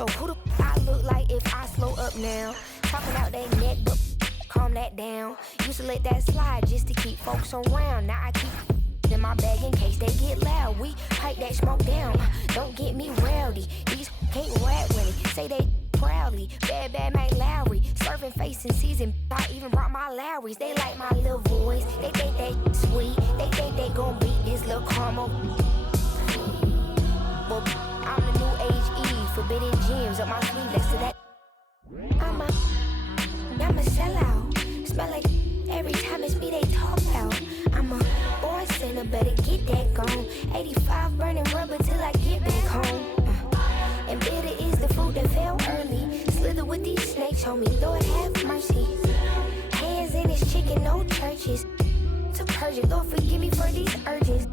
So who the I look like if I slow up now? Talking out that neck, but calm that down. Used to let that slide just to keep folks around. Now I keep in my bag in case they get loud. We pipe that smoke down. Don't get me rowdy. These can't rap with it. Say they proudly. Bad Mike Lowry. Serving face in season. I even brought my Lowrys. They like my little voice. They think they sweet. They think they gon' beat this little caramel. Well, I'm the new age Eve. Forbidden gems up my sleeve next to that. I'm a sellout. Smell like every time it's me they talk out. I'm a boy sinner, better get that gone. 85 burning rubber till I get back home. And bitter is the fruit that fell early. Slither with these snakes, homie, Lord have mercy. Hands in this chicken, no churches. To purge it, Lord forgive me for these urges.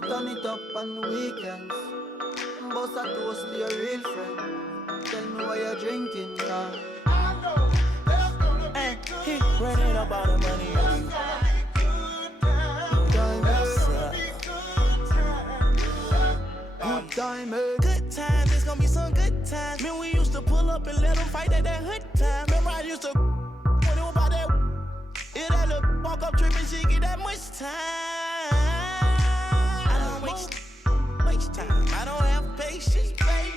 Turn it up on the weekends. Boss a toast to your real friend. Tell me why you're drinking, yeah. I know there's gonna be good. He running up all the money on you. Good time, good times, it's gonna be some good times. Man, we used to pull up and let them fight at that hood time. Remember I used to when it was about that. Yeah, that little walk up tripping, she get that much time. Waste time. I don't have patience, baby.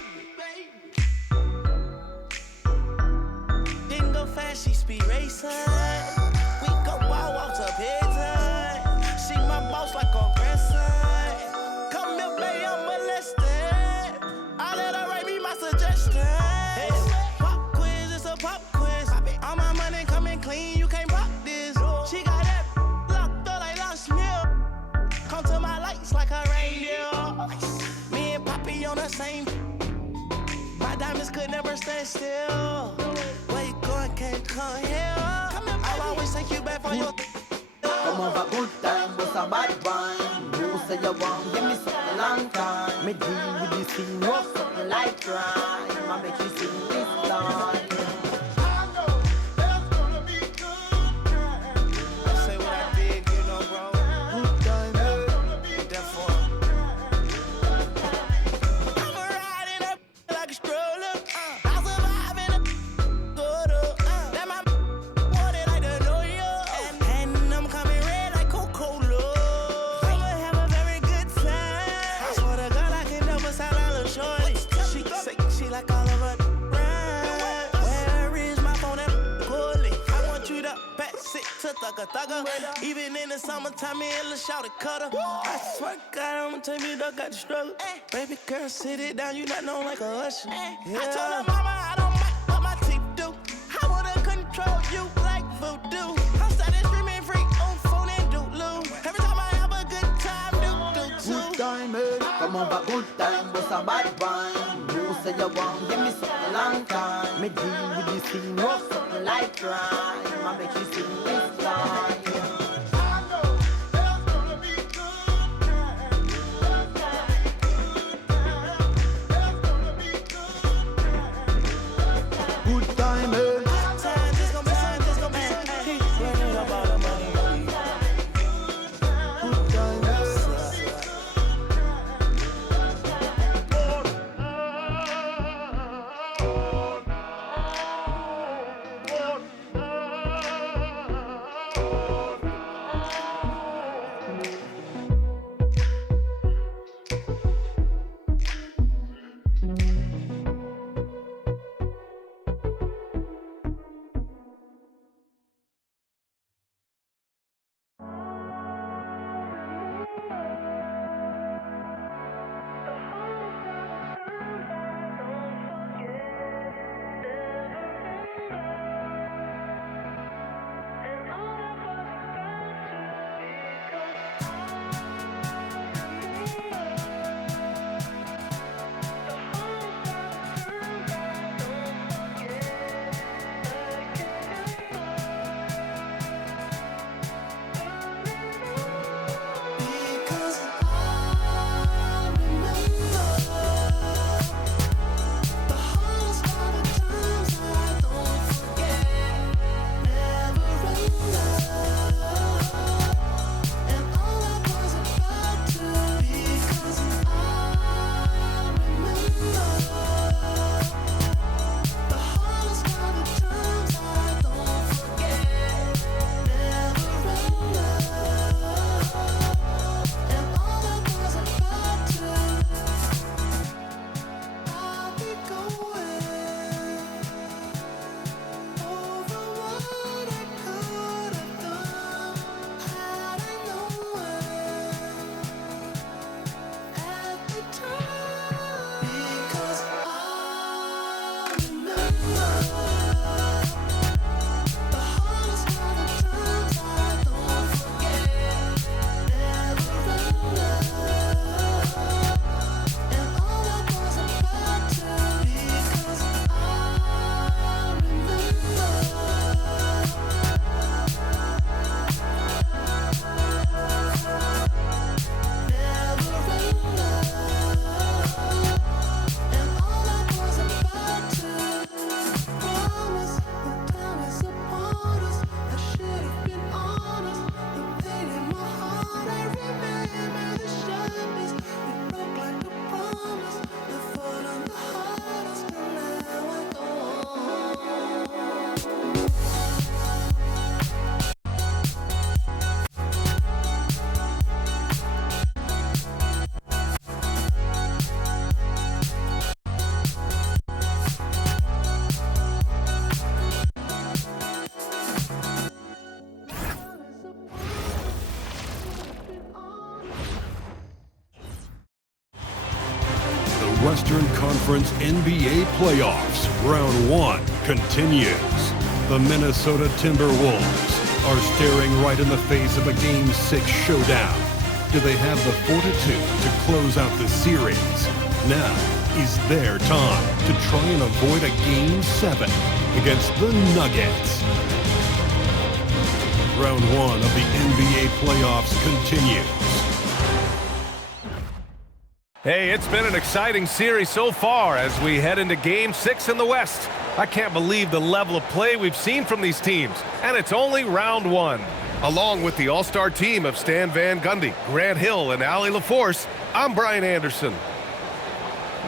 Didn't go fast, she speed racing. We go wild walks up here time. She my boss like a grandson. Come here, play, I'm molested. I let her write me my suggestion. Hey, pop quiz, it's a pop quiz. All my money coming clean, you can't rock this. She got that locked up like lost milk. Come to my lights like a reindeer. Me and Poppy on the same. My diamonds could never stand still. Where you going, can't come here. I'll always take you back for your. Come over, good time, was a bad one. You say you want, give me something long time. Me deal with this thing, no something like crime. I make you sing this line. Even in the summertime, me and Lil' Shawty cutter. I swear to God, I'ma tell you, dog got the struggle. Baby girl, sit it down, you not known like a usher. Yeah. I told her mama I don't mind what my teeth do. I wanna control you like voodoo. I'm started screaming free on phone and doodloo. Every time I have a good time, do. Good time, come over, good time, was a bad one. You say you want, give me something long time. Me deal with this thing, no something like crime. I make you sing this line. Western Conference NBA playoffs. Round 1 continues. The Minnesota Timberwolves are staring right in the face of a Game 6 showdown. Do they have the fortitude to close out the series? Now is their time to try and avoid a Game 7 against the Nuggets. Round 1 of the NBA playoffs continues. Hey, it's been an exciting series so far as we head into Game 6 in the West. I can't believe the level of play we've seen from these teams, and it's only round 1. Along with the all-star team of Stan Van Gundy, Grant Hill, and Allie LaForce, I'm Brian Anderson.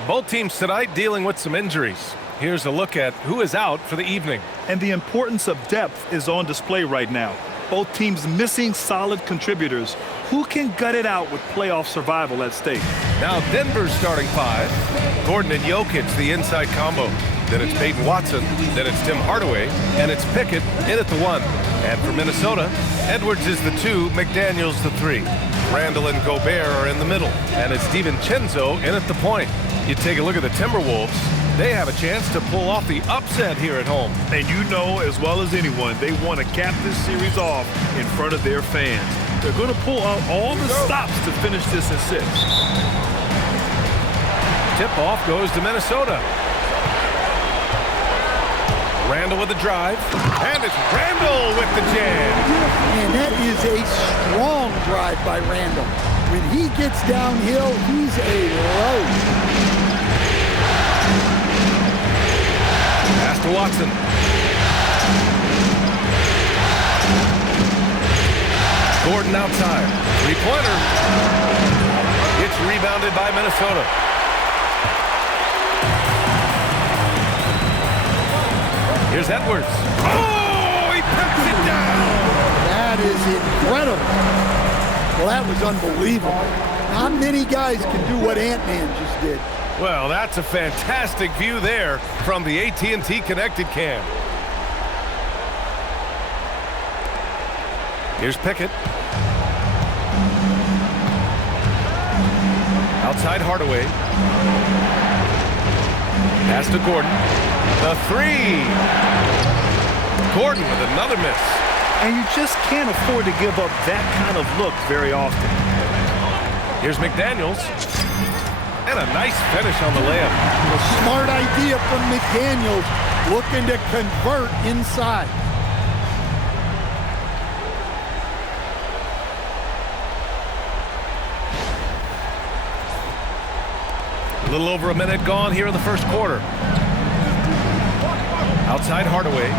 Both teams tonight dealing with some injuries. Here's a look at who is out for the evening. And the importance of depth is on display right now. Both teams missing solid contributors. Who can gut it out with playoff survival at stake? Now Denver's starting 5. Gordon and Jokic, the inside combo. Then it's Peyton Watson. Then it's Tim Hardaway. And it's Pickett in at the 1. And for Minnesota, Edwards is the 2, McDaniels the 3. Randall and Gobert are in the middle. And it's DiVincenzo in at the point. You take a look at the Timberwolves. They have a chance to pull off the upset here at home. And you know as well as anyone, they want to cap this series off in front of their fans. They're going to pull out all the stops to finish this in 6. Tip-off goes to Minnesota. Randall with the drive. And it's Randall with the jam. And that is a strong drive by Randall. When he gets downhill, he's a load. Pass to Watson. Gordon outside. 3-pointer. It's rebounded by Minnesota. Here's Edwards. Oh, he puts it down. That is incredible. Well, that was unbelievable. Not many guys can do what Ant-Man just did. Well, that's a fantastic view there from the AT&T Connected Cam. Here's Pickett. Outside Hardaway. Pass to Gordon. The 3. Gordon with another miss. And you just can't afford to give up that kind of look very often. Here's McDaniels. And a nice finish on the layup. A smart idea from McDaniels, looking to convert inside. A little over a minute gone here in the first quarter. Outside Hardaway.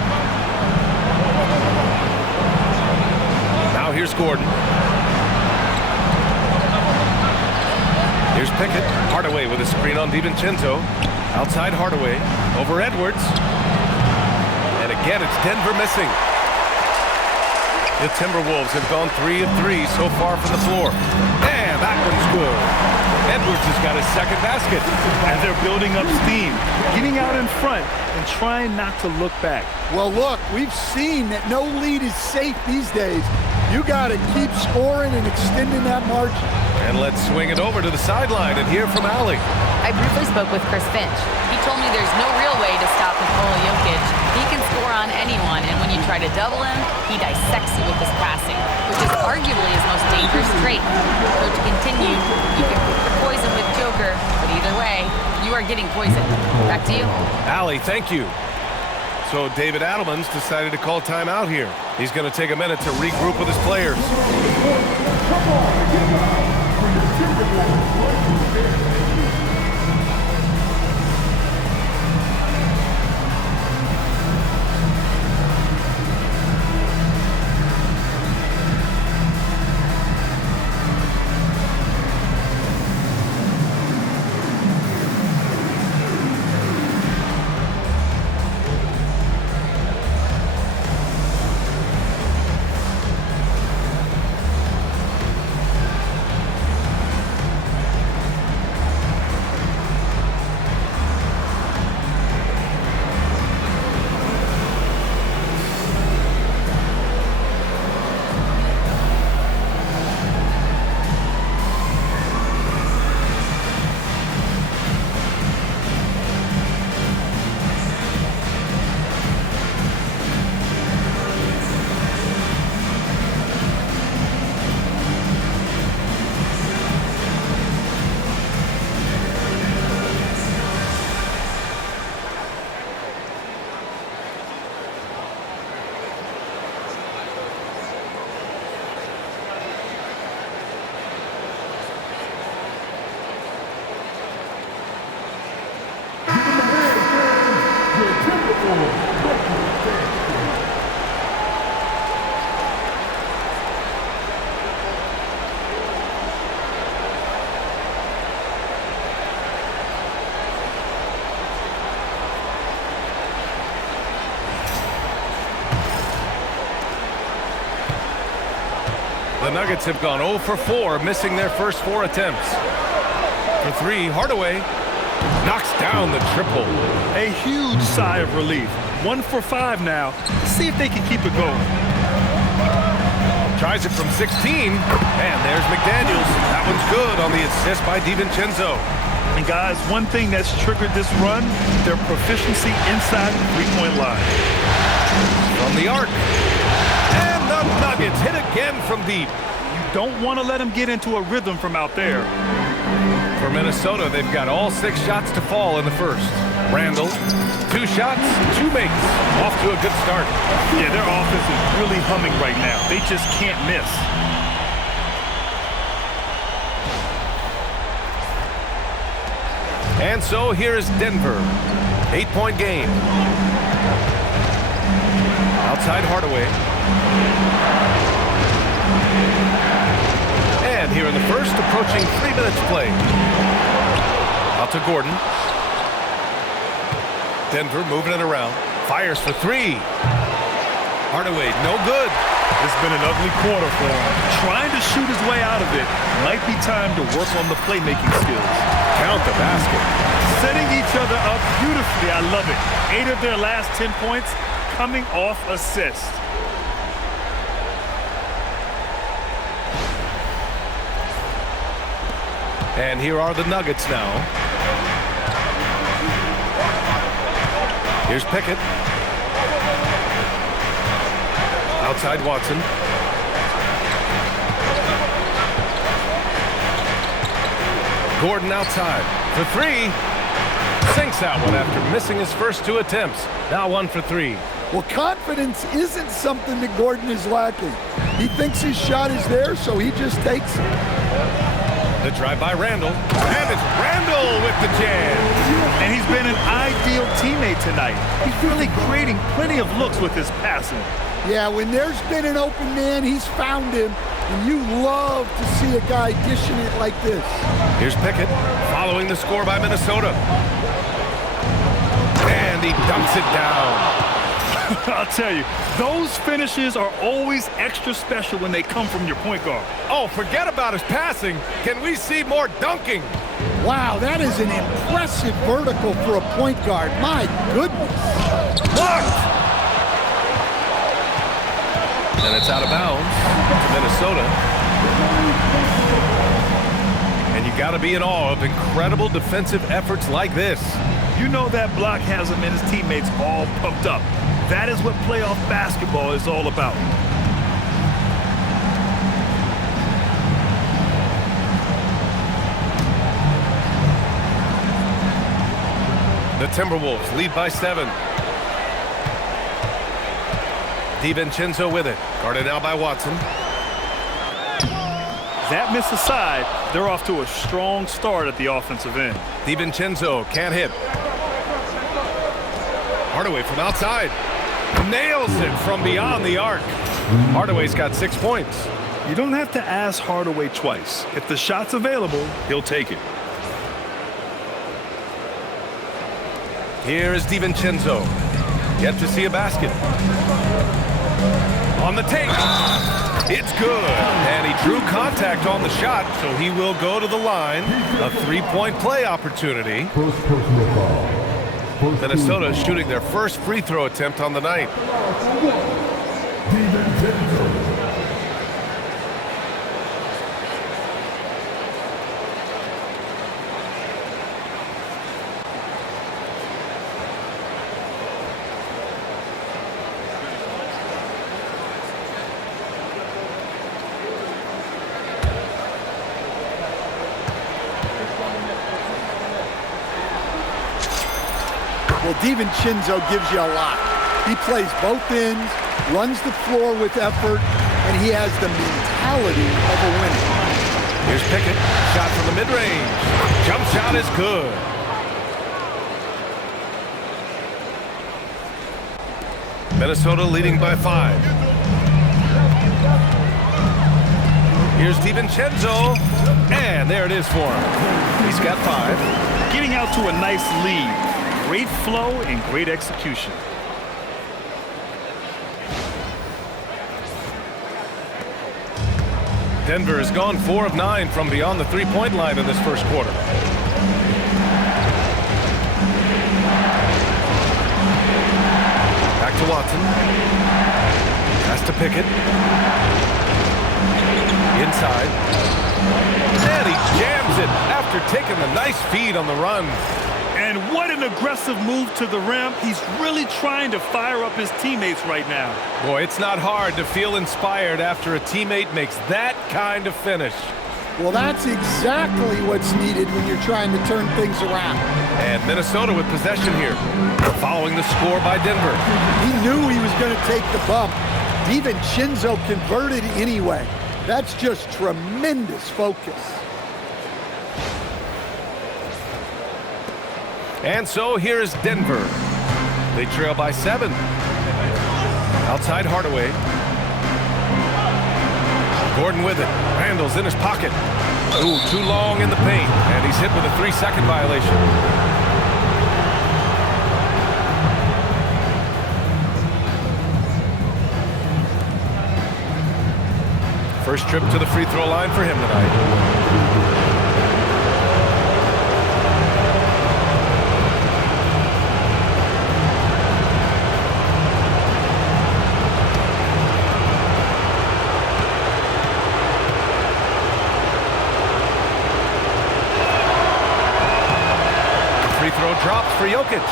Now here's Gordon. Here's Pickett. Hardaway with a screen on DiVincenzo. Outside Hardaway. Over Edwards. And again, it's Denver missing. The Timberwolves have gone 3 of 3 so far from the floor. And that one's good. Edwards has got his second basket. And they're building up steam, getting out in front and trying not to look back. Well, look, we've seen that no lead is safe these days. You got to keep scoring and extending that margin. And let's swing it over to the sideline and hear from Allie. I briefly spoke with Chris Finch. He told me there's no real way to stop Nikola Jokic. He can score on anyone, and when you try to double him, he dissects you with his passing, which is arguably his most dangerous trait. So to continue, you can poison with Joker, but either way, you are getting poisoned. Back to you. Allie, thank you. So David Adelman's decided to call timeout here. He's going to take a minute to regroup with his players. The Nuggets have gone 0 for 4, missing their first 4 attempts. For 3, Hardaway knocks down the triple. A huge sigh of relief. 1 for 5 now. Let's see if they can keep it going. Tries it from 16, and there's McDaniels. That one's good on the assist by DiVincenzo. And guys, one thing that's triggered this run, their proficiency inside the three-point line. From the arc. And the Nuggets hit again from deep. You don't want to let them get into a rhythm from out there. For Minnesota, they've got all 6 shots to fall in the first. Randall, 2 shots, 2 makes. Off to a good start. Yeah, their offense is really humming right now. They just can't miss. And so here is Denver. 8-point game. Outside Hardaway. And here in the first, approaching 3 minutes play. Out to Gordon. Denver moving it around. Fires for 3. Hardaway, no good. It's been an ugly quarter for him. Trying to shoot his way out of it. Might be time to work on the playmaking skills. Count the basket. Setting each other up beautifully. I love it. 8 of their last 10 points coming off assists. And here are the Nuggets now. Here's Pickett. Outside Watson. Gordon outside for 3. Sinks that one after missing his first 2 attempts. Now 1 for 3. Well, confidence isn't something that Gordon is lacking. He thinks his shot is there, so he just takes it. The drive by Randall. And it's Randall with the jam. And he's been an ideal teammate tonight. He's really creating plenty of looks with his passing. Yeah, when there's been an open man, he's found him. And you love to see a guy dishing it like this. Here's Pickett following the score by Minnesota. And he dumps it down. I'll tell you, those finishes are always extra special when they come from your point guard. Oh, forget about his passing. Can we see more dunking? Wow, that is an impressive vertical for a point guard. My goodness. Blocked! And it's out of bounds to Minnesota. And you got to be in awe of incredible defensive efforts like this. You know that block has him and his teammates all pumped up. That is what playoff basketball is all about. The Timberwolves lead by 7. DiVincenzo with it. Guarded now by Watson. That miss aside, they're off to a strong start at the offensive end. DiVincenzo can't hit. Hardaway from outside. Nails it from beyond the arc. Hardaway's got 6 points. You don't have to ask Hardaway twice. If the shot's available, he'll take it. Here is DiVincenzo. Yet to see a basket. On the take. It's good. And he drew contact on the shot, so he will go to the line. A 3-point play opportunity. Minnesota is shooting their first free throw attempt on the night. Well, DiVincenzo gives you a lot. He plays both ends, runs the floor with effort, and he has the mentality of a winner. Here's Pickett. Shot from the mid-range. Jump shot is good. Minnesota leading by 5. Here's DiVincenzo, and there it is for him. He's got 5. Getting out to a nice lead. Great flow and great execution. Denver has gone 4 of 9 from beyond the three-point line in this first quarter. Back to Watson. Pass to Pickett. Inside. And he jams it after taking the nice feed on the run. And what an aggressive move to the rim. He's really trying to fire up his teammates right now. Boy, it's not hard to feel inspired after a teammate makes that kind of finish. Well, that's exactly what's needed when you're trying to turn things around. And Minnesota with possession here, following the score by Denver. He knew he was going to take the bump. DiVincenzo converted anyway. That's just tremendous focus. And so here is Denver. They trail by 7. Outside Hardaway. Gordon with it. Randall's in his pocket. Ooh, too long in the paint. And he's hit with a 3-second violation. First trip to the free throw line for him tonight. Drops for Jokic.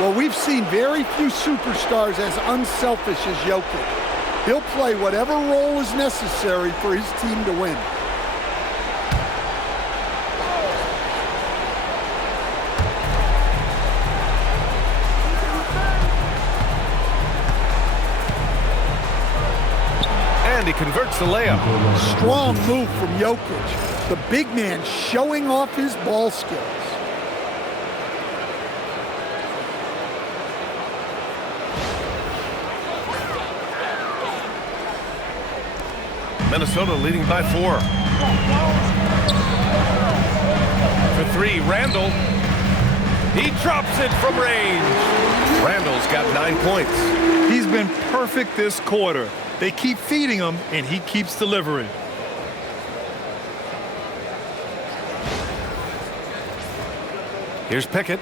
Well, we've seen very few superstars as unselfish as Jokic. He'll play whatever role is necessary for his team to win. And he converts the layup. Strong move from Jokic. The big man showing off his ball skills. Minnesota leading by 4. For 3, Randall. He drops it from range. Randall's got 9 points. He's been perfect this quarter. They keep feeding him, and he keeps delivering. Here's Pickett.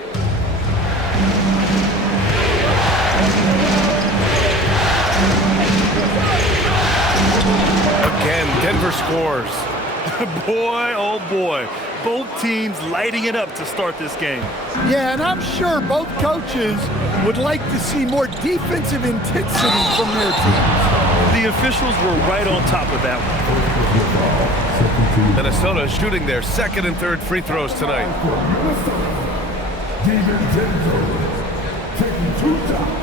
Again, Denver scores. Boy, oh boy. Both teams lighting it up to start this game. Yeah, and I'm sure both coaches would like to see more defensive intensity from their teams. The officials were right on top of that one. Minnesota shooting their second and third free throws tonight. Taking 2 shots.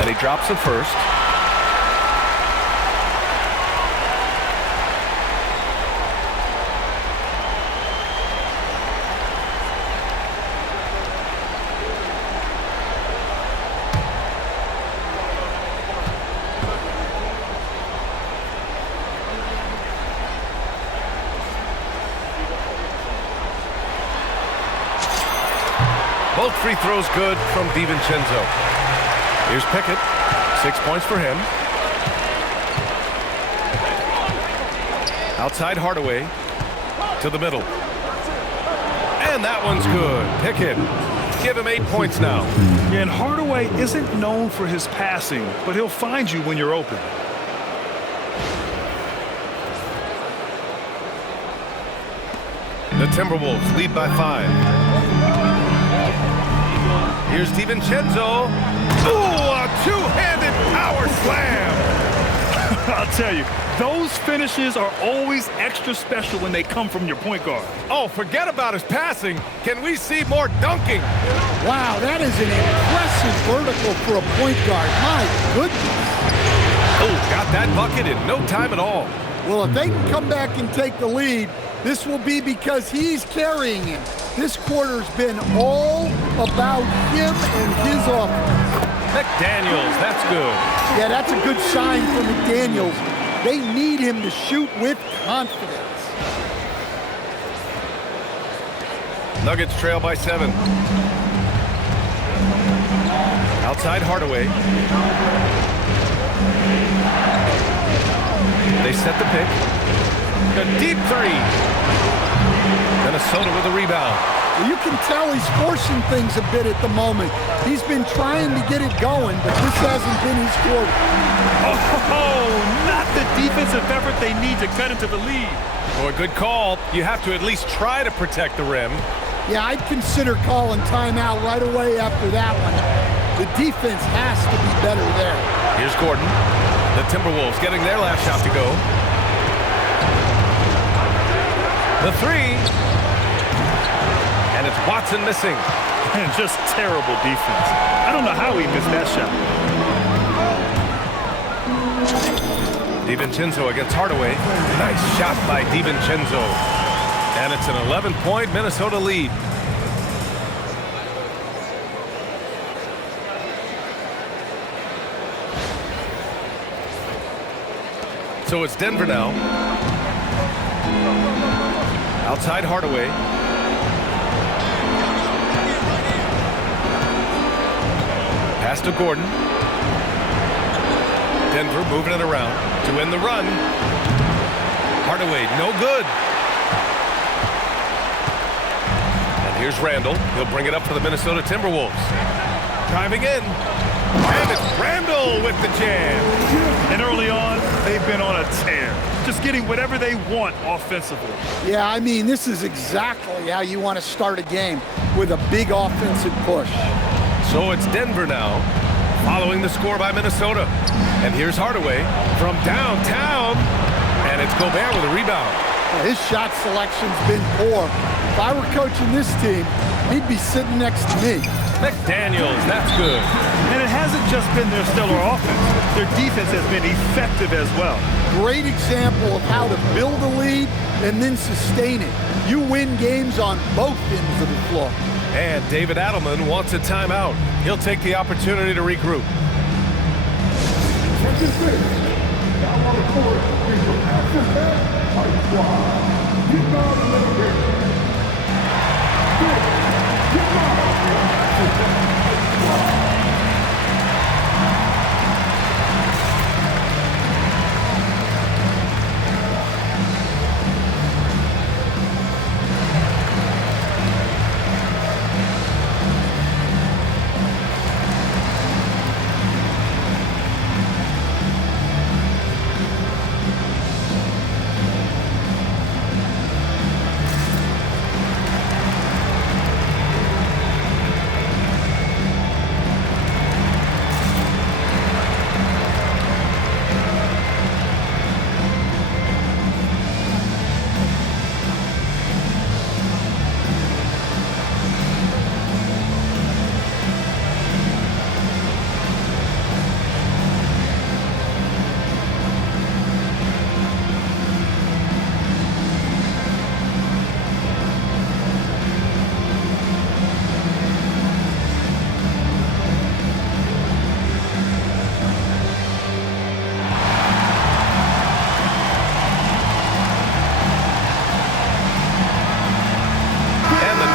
And he drops it first. Both free throws good from DiVincenzo. Here's Pickett. 6 points for him. Outside Hardaway. To the middle. And that one's good. Pickett. Give him 8 points now. And Hardaway isn't known for his passing, but he'll find you when you're open. The Timberwolves lead by 5. Here's DiVincenzo. Ooh, a two-handed power slam. I'll tell you, those finishes are always extra special when they come from your point guard. Oh, forget about his passing. Can we see more dunking? Wow, that is an impressive vertical for a point guard. My goodness. Oh, got that bucket in no time at all. Well, if they can come back and take the lead, this will be because he's carrying him. This quarter's been all about him and his offense. McDaniels, that's good. Yeah, that's a good sign for McDaniels. They need him to shoot with confidence. Nuggets trail by 7. Outside Hardaway. They set the pick. A deep 3. Minnesota with a rebound. Well, you can tell he's forcing things a bit at the moment. He's been trying to get it going, but this hasn't been his quarter. Oh, not the defensive effort they need to cut into the lead. Oh, a good call. You have to at least try to protect the rim. Yeah, I'd consider calling timeout right away after that one. The defense has to be better there. Here's Gordon. The Timberwolves getting their last shot to go. The 3. And it's Watson missing. And just terrible defense. I don't know how he missed that shot. DiVincenzo against Hardaway. Nice shot by DiVincenzo. And it's an 11-point Minnesota lead. So it's Denver now. Outside Hardaway. Pass to Gordon. Denver moving it around to win the run. Hardaway, no good. And here's Randall. He'll bring it up for the Minnesota Timberwolves. Driving in. And it's Randall with the jam. And early on, they've been on a tear. Just getting whatever they want offensively. Yeah, I mean, this is exactly how you want to start a game, with a big offensive push. So it's Denver now, following the score by Minnesota. And here's Hardaway from downtown. And it's Gobert with a rebound. Well, his shot selection's been poor. If I were coaching this team, he'd be sitting next to me. McDaniels, that's good. And it hasn't just been their stellar offense. Their defense has been effective as well. Great example of how to build a lead and then sustain it. You win games on both ends of the floor. And David Adelman wants a timeout. He'll take the opportunity to regroup.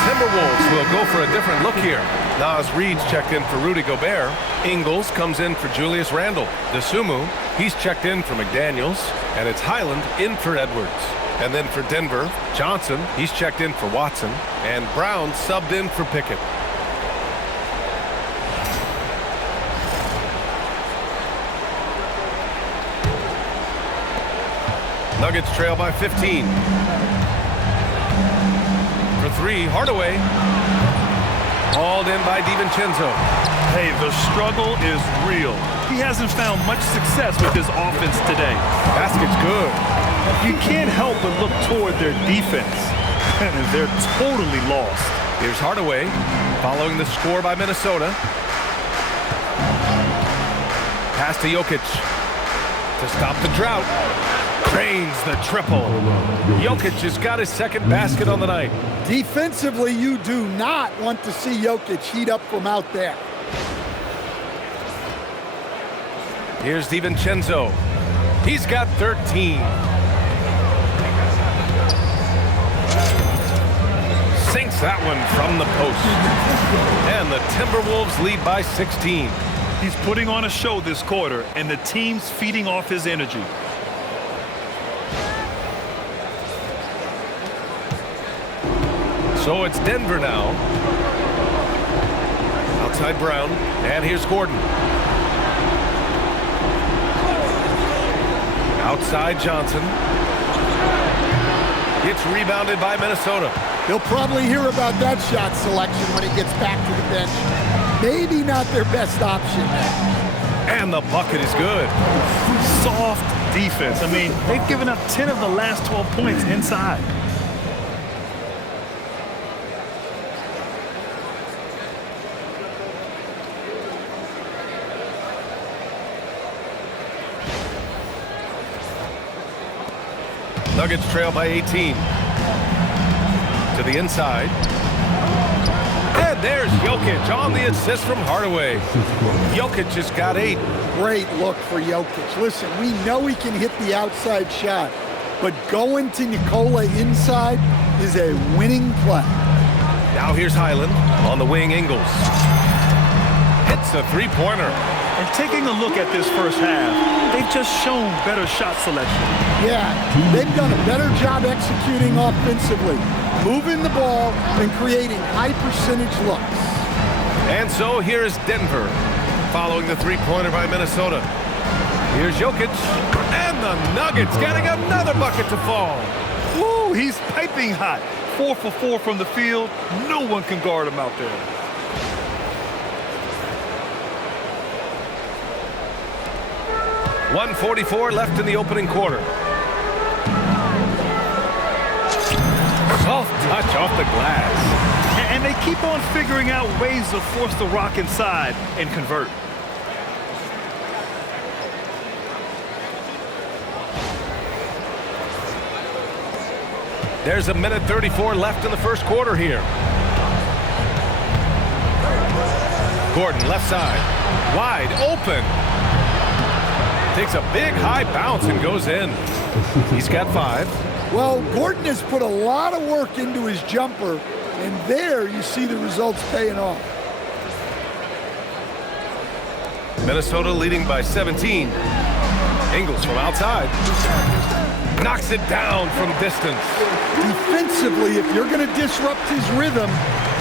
Timberwolves will go for a different look here. Nas Reed's checked in for Rudy Gobert. Ingles comes in for Julius Randle. DeSumo, he's checked in for McDaniels. And it's Highland in for Edwards. And then for Denver, Johnson, he's checked in for Watson. And Brown subbed in for Pickett. Nuggets trail by 15. For three, Hardaway. Hauled in by DiVincenzo. Hey, the struggle is real. He hasn't found much success with his offense today. Basket's good. You can't help but look toward their defense, and they're totally lost. Here's Hardaway following the score by Minnesota. Pass to Jokic to stop the drought. Drains the triple. Jokic has got his second basket on the night. Defensively, you do not want to see Jokic heat up from out there. Here's DiVincenzo. He's got 13. Sinks that one from the post. And the Timberwolves lead by 16. He's putting on a show this quarter, and the team's feeding off his energy. So it's Denver now. Outside Brown, and here's Gordon. Outside Johnson. It's rebounded by Minnesota. He'll probably hear about that shot selection when he gets back to the bench. Maybe not their best option. And the bucket is good. Soft defense. I mean, they've given up 10 of the last 12 points inside. Nuggets trail by 18. To the inside. And there's Jokic on the assist from Hardaway. Jokic just got 8. Great look for Jokic. Listen, we know he can hit the outside shot, but going to Nikola inside is a winning play. Now here's Highland on the wing. Ingles hits a three-pointer. And taking a look at this first half, they've just shown better shot selection. Yeah, they've done a better job executing offensively, moving the ball and creating high-percentage looks. And so here's Denver following the three-pointer by Minnesota. Here's Jokic, and the Nuggets getting another bucket to fall. Woo, he's piping hot. 4 for 4 from the field. No one can guard him out there. .144 left in the opening quarter. Soft touch off the glass. And they keep on figuring out ways to force the rock inside and convert. There's 1:34 left in the first quarter here. Gordon, left side. Wide open. Takes a big high bounce and goes in. He's got 5. Well, Gordon has put a lot of work into his jumper, and there you see the results paying off. Minnesota leading by 17. Ingles from outside. Knocks it down from distance. Defensively, if you're going to disrupt his rhythm,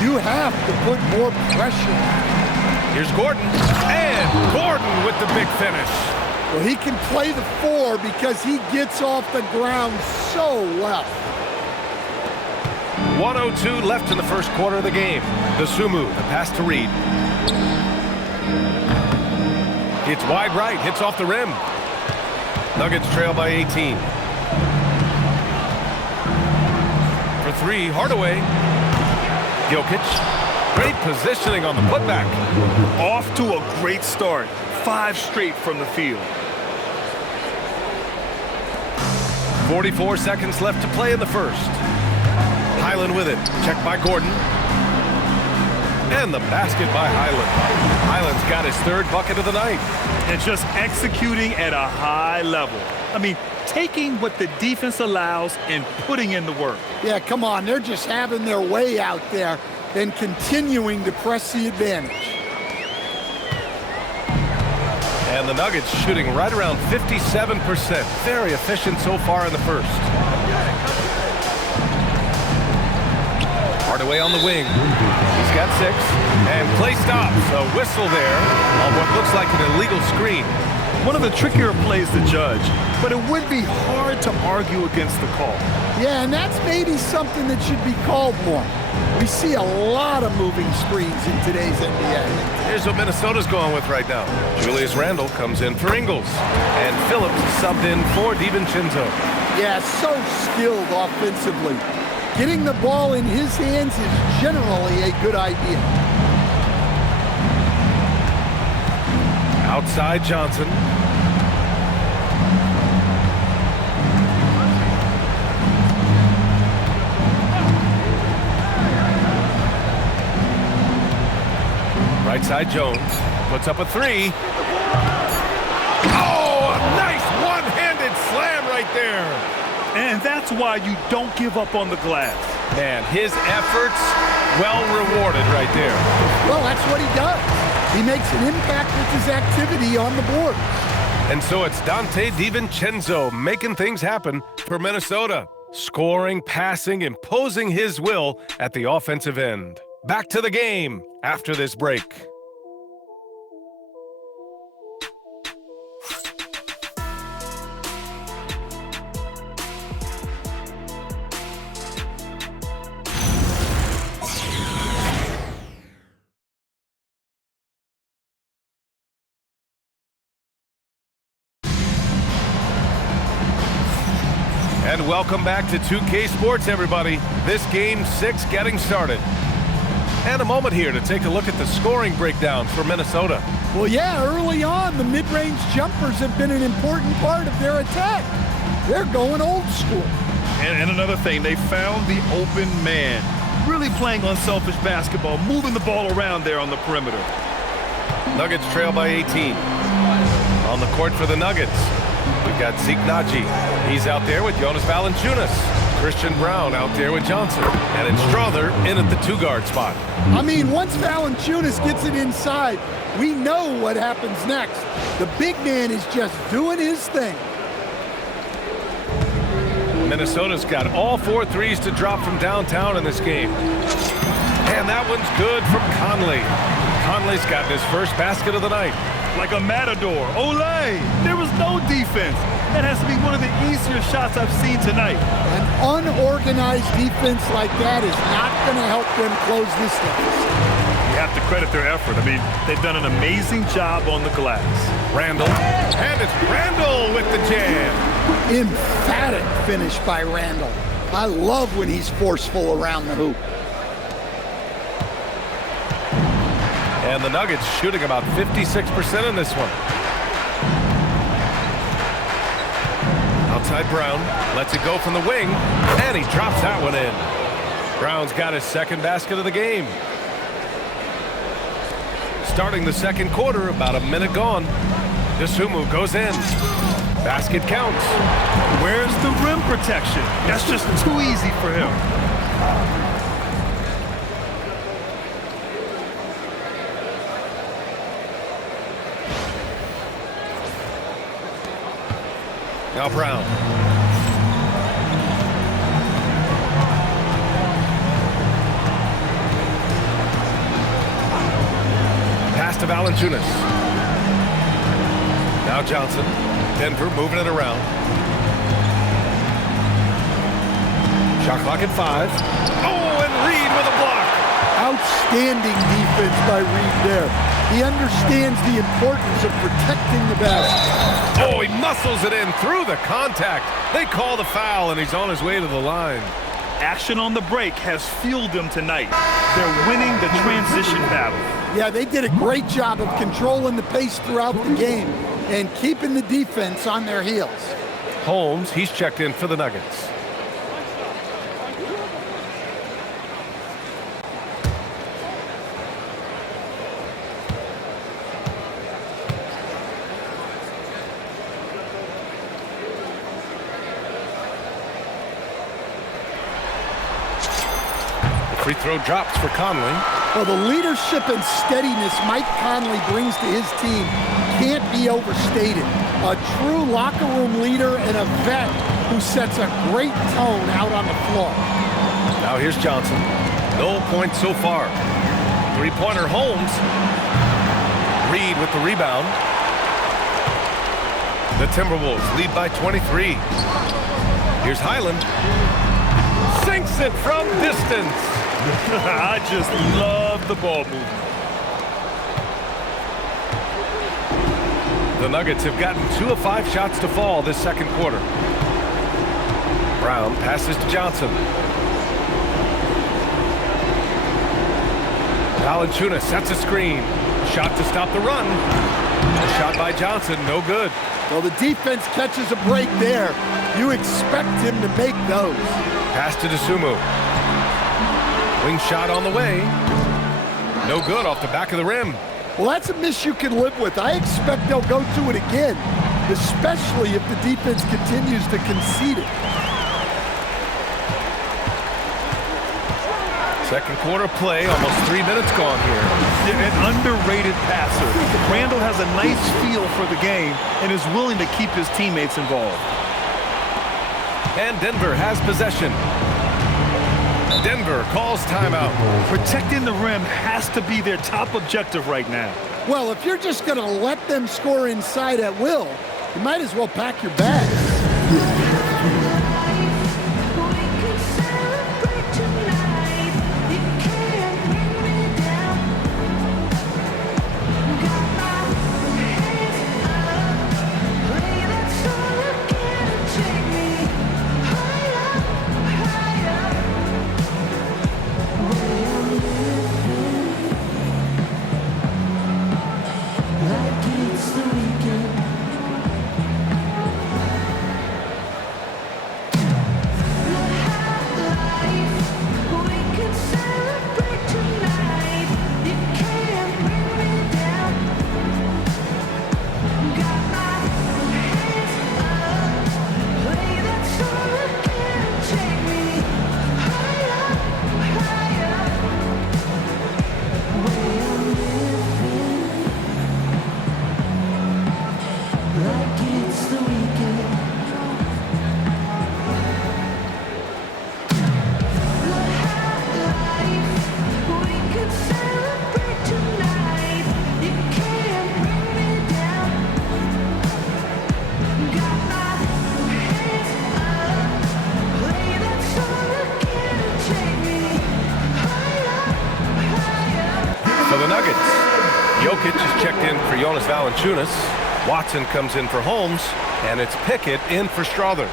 you have to put more pressure. Here's Gordon. And Gordon with the big finish. Well, he can play the 4 because he gets off the ground so well. 1:02 left in the first quarter of the game. Dosunmu, the pass to Reed. It's wide right, hits off the rim. Nuggets trail by 18. For 3, Hardaway. Jokic. Great positioning on the putback. Off to a great start. 5 straight from the field. 44 seconds left to play in the first. Highland with it. Checked by Gordon. And the basket by Highland. Highland's got his 3rd bucket of the night. And just executing at a high level. I mean, taking what the defense allows and putting in the work. Yeah, come on. They're just having their way out there and continuing to press the advantage. And the Nuggets shooting right around 57%. Very efficient so far in the first. Hardaway on the wing. He's got 6. And play stops. A whistle there on what looks like an illegal screen. One of the trickier plays to judge, but it would be hard to argue against the call. Yeah, and that's maybe something that should be called more. We see a lot of moving screens in today's NBA. Here's what Minnesota's going with right now. Julius Randle comes in for Ingles, and Phillips subbed in for DiVincenzo. Yeah, so skilled offensively. Getting the ball in his hands is generally a good idea. Outside Johnson. Right side Jones puts up a three. Oh, a nice one-handed slam right there. And that's why you don't give up on the glass. Man, his efforts well rewarded right there. Well, that's what he does. He makes an impact with his activity on the board. And so it's Dante DiVincenzo making things happen for Minnesota. Scoring, passing, imposing his will at the offensive end. Back to the game after this break. And welcome back to 2K Sports, everybody. This Game 6 getting started. And a moment here to take a look at the scoring breakdown for Minnesota. Well, yeah, early on, the mid-range jumpers have been an important part of their attack. They're going old school. And another thing, they found the open man. Really playing unselfish basketball, moving the ball around there on the perimeter. Nuggets trail by 18. On the court for the Nuggets, we've got Zeke Naji. He's out there with Jonas Valanciunas. Christian Brown out there with Johnson. And it's Strother in at the two-guard spot. I mean, once Valanciunas gets it inside, we know what happens next. The big man is just doing his thing. Minnesota's got all 4 threes to drop from downtown in this game. And that one's good from Conley. Conley's got his first basket of the night. Like a matador. Olay! There was no defense. That has to be one of the easier shots I've seen tonight. An unorganized defense like that is not going to help them close this deficit. You have to credit their effort. I mean, they've done an amazing job on the glass. Randle. And it's Randle with the jam. Emphatic finish by Randle. I love when he's forceful around the hoop. And the Nuggets shooting about 56% in this one. Outside Brown, lets it go from the wing, and he drops that one in. Brown's got his second basket of the game. Starting the second quarter, about a minute gone. Dosunmu goes in. Basket counts. Where's the rim protection? That's just too easy for him. Now Brown. Pass to Valanciunas. Now Johnson. Denver moving it around. Shot clock at 5. Oh, and Reed with a block. Outstanding defense by Reed there. He understands the importance of protecting the basket. Oh, he muscles it in through the contact. They call the foul, and he's on his way to the line. Action on the break has fueled them tonight. They're winning the transition battle. Yeah, they did a great job of controlling the pace throughout the game and keeping the defense on their heels. Holmes, he's checked in for the Nuggets. Free throw drops for Conley. Well, the leadership and steadiness Mike Conley brings to his team can't be overstated. A true locker room leader and a vet who sets a great tone out on the floor. Now here's Johnson. No points so far. Three-pointer Holmes. Reed with the rebound. The Timberwolves lead by 23. Here's Highland. Sinks it from distance. I just love the ball movement. The Nuggets have gotten 2 of 5 shots to fall this second quarter. Brown passes to Johnson. Valanciunas sets a screen. Shot to stop the run. A shot by Johnson, no good. Well, the defense catches a break there. You expect him to make those. Pass to DeSumo. Wing shot on the way. No good off the back of the rim. Well, that's a miss you can live with. I expect they'll go to it again, especially if the defense continues to concede it. Second quarter play, almost 3 minutes gone here. Yeah, an underrated passer. Randall has a nice feel for the game and is willing to keep his teammates involved. And Denver has possession. Denver calls timeout. Protecting the rim has to be their top objective right now. Well, if you're just going to let them score inside at will, you might as well pack your bags. Jokic is checked in for Jonas Valanciunas. Watson comes in for Holmes, and it's Pickett in for Strother.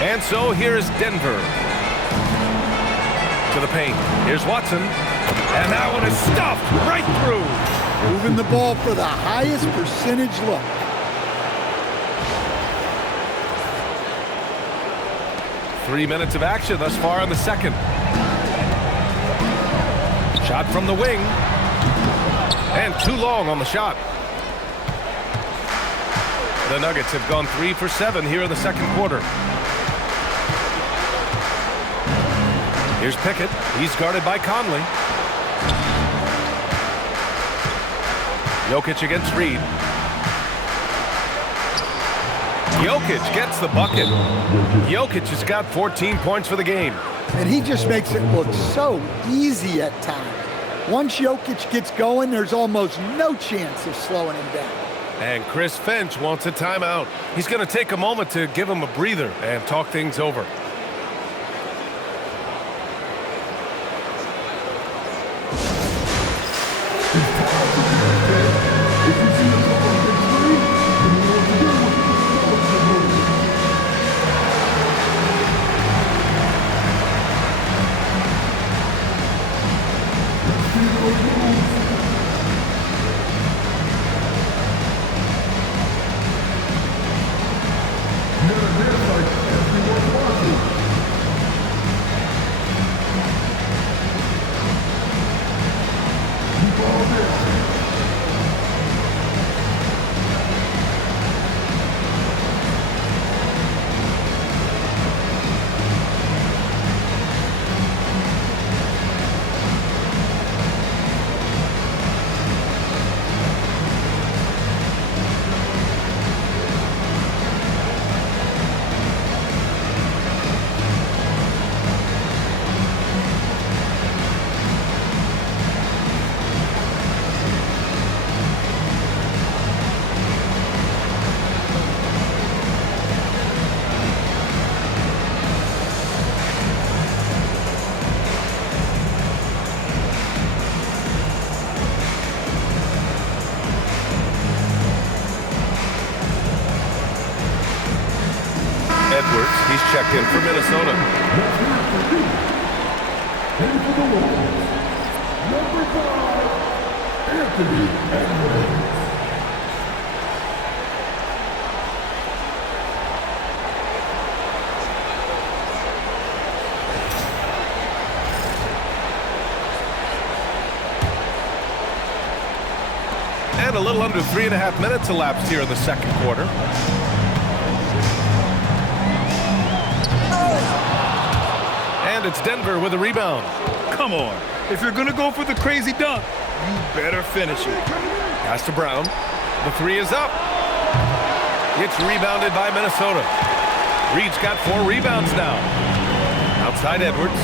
And so here's Denver to the paint. Here's Watson. And that one is stuffed right through. Moving the ball for the highest percentage look. Three minutes of action thus far in the second. Shot from the wing. And too long on the shot. The Nuggets have gone 3 for 7 here in the second quarter. Here's Pickett. He's guarded by Conley. Jokic against Reed. Jokic gets the bucket. Jokic has got 14 points for the game. And he just makes it look so easy at times. Once Jokic gets going, there's almost no chance of slowing him down. And Chris Finch wants a timeout. He's going to take a moment to give him a breather and talk things over. Edwards. He's checked in for Minnesota. Number 5, Anthony Edwards. And a little under 3.5 minutes elapsed here in the second quarter. And it's Denver with a rebound. Come on. If you're going to go for the crazy dunk, you better finish it. Pass to Brown. The three is up. It's rebounded by Minnesota. Reed's got 4 rebounds now. Outside Edwards.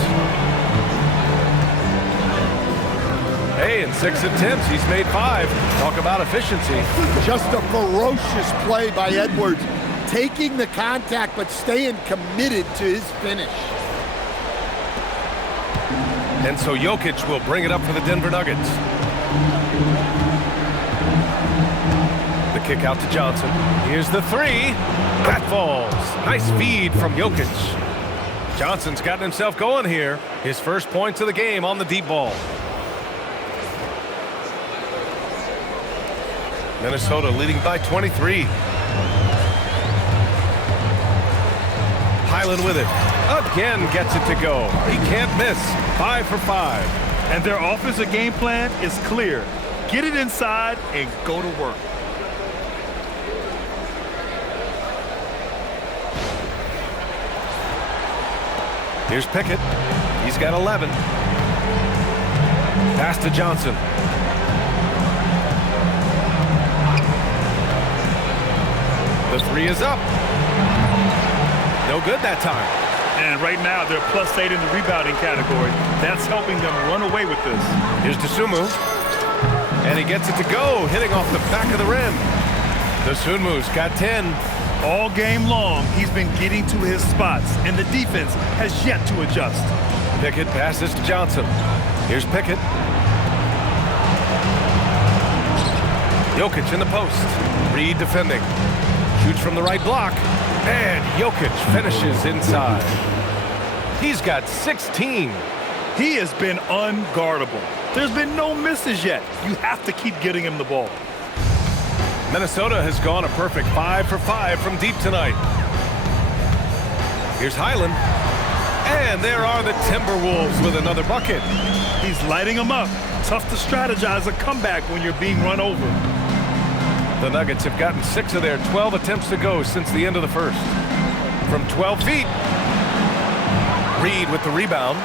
Hey, in 6 attempts, he's made 5. Talk about efficiency. Just a ferocious play by Edwards. Taking the contact, but staying committed to his finish. And so Jokic will bring it up for the Denver Nuggets. The kick out to Johnson. Here's the 3. That falls. Nice feed from Jokic. Johnson's gotten himself going here. His first points of the game on the deep ball. Minnesota leading by 23. Highland with it. Again gets it to go. He can't miss. 5 for 5. And their offensive game plan is clear. Get it inside and go to work. Here's Pickett. He's got 11. Pass to Johnson. The 3 is up. No good that time. And right now, they're +8 in the rebounding category. That's helping them run away with this. Here's Dosunmu. And he gets it to go, hitting off the back of the rim. Dosunmu's got 10. All game long, he's been getting to his spots, and the defense has yet to adjust. Pickett passes to Johnson. Here's Pickett. Jokic in the post. Reed defending. Shoots from the right block. And Jokic finishes inside. He's got 16. He has been unguardable. There's been no misses yet. You have to keep getting him the ball. Minnesota has gone a perfect 5 for 5 from deep tonight. Here's Highland. And there are the Timberwolves with another bucket. He's lighting them up. Tough to strategize a comeback when you're being run over. The Nuggets have gotten 6 of their 12 attempts to go since the end of the first. From 12 feet. Reed with the rebound.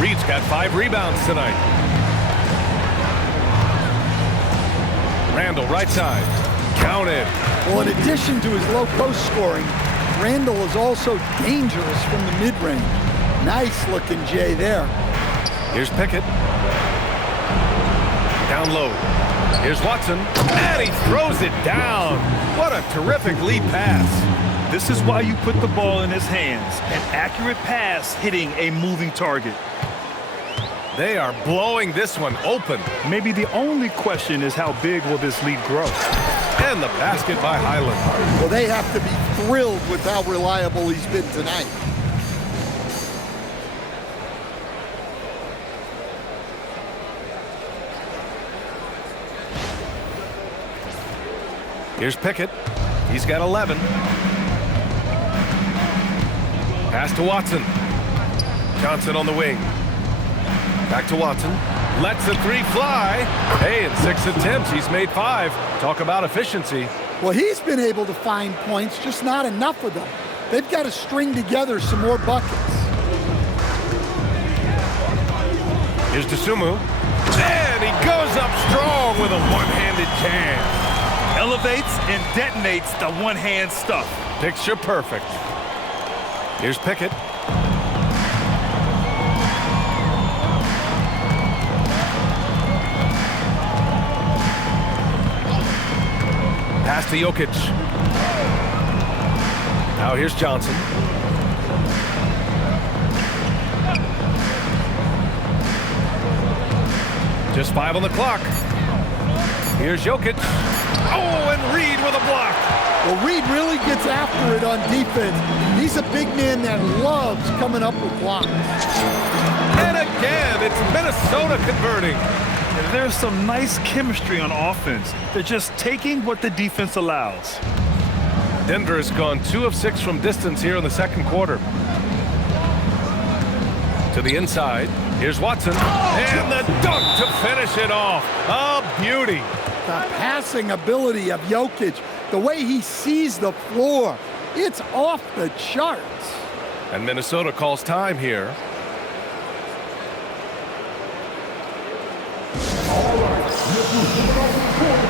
Reed's got 5 rebounds tonight. Randall right side. Counted. Well, in addition to his low post scoring, Randall is also dangerous from the mid-range. Nice looking Jay there. Here's Pickett. Down low. Here's Watson. And he throws it down. What a terrific lead pass. This is why you put the ball in his hands. An accurate pass hitting a moving target. They are blowing this one open. Maybe the only question is how big will this lead grow? And the basket by Highland. Well, they have to be thrilled with how reliable he's been tonight. Here's Pickett. He's got 11. Pass to Watson. Johnson on the wing. Back to Watson. Lets the 3 fly. Hey, in 6 attempts, he's made 5. Talk about efficiency. Well, he's been able to find points, just not enough of them. They've got to string together some more buckets. Here's Dosunmu. And he goes up strong with a one-handed jam. Elevates and detonates the one-hand stuff. Picture perfect. Here's Pickett. Pass to Jokic. Now here's Johnson. Just 5 on the clock. Here's Jokic. Oh, and Reed with a block. Well, Reed really gets after it on defense. He's a big man that loves coming up with blocks. And again, it's Minnesota converting. There's some nice chemistry on offense. They're just taking what the defense allows. Denver has gone 2 of 6 from distance here in the second quarter. To the inside. Here's Watson. And the dunk to finish it off. A beauty. The passing ability of Jokic, the way he sees the floor, it's off the charts. And Minnesota calls time here. All right, this is coming off the court.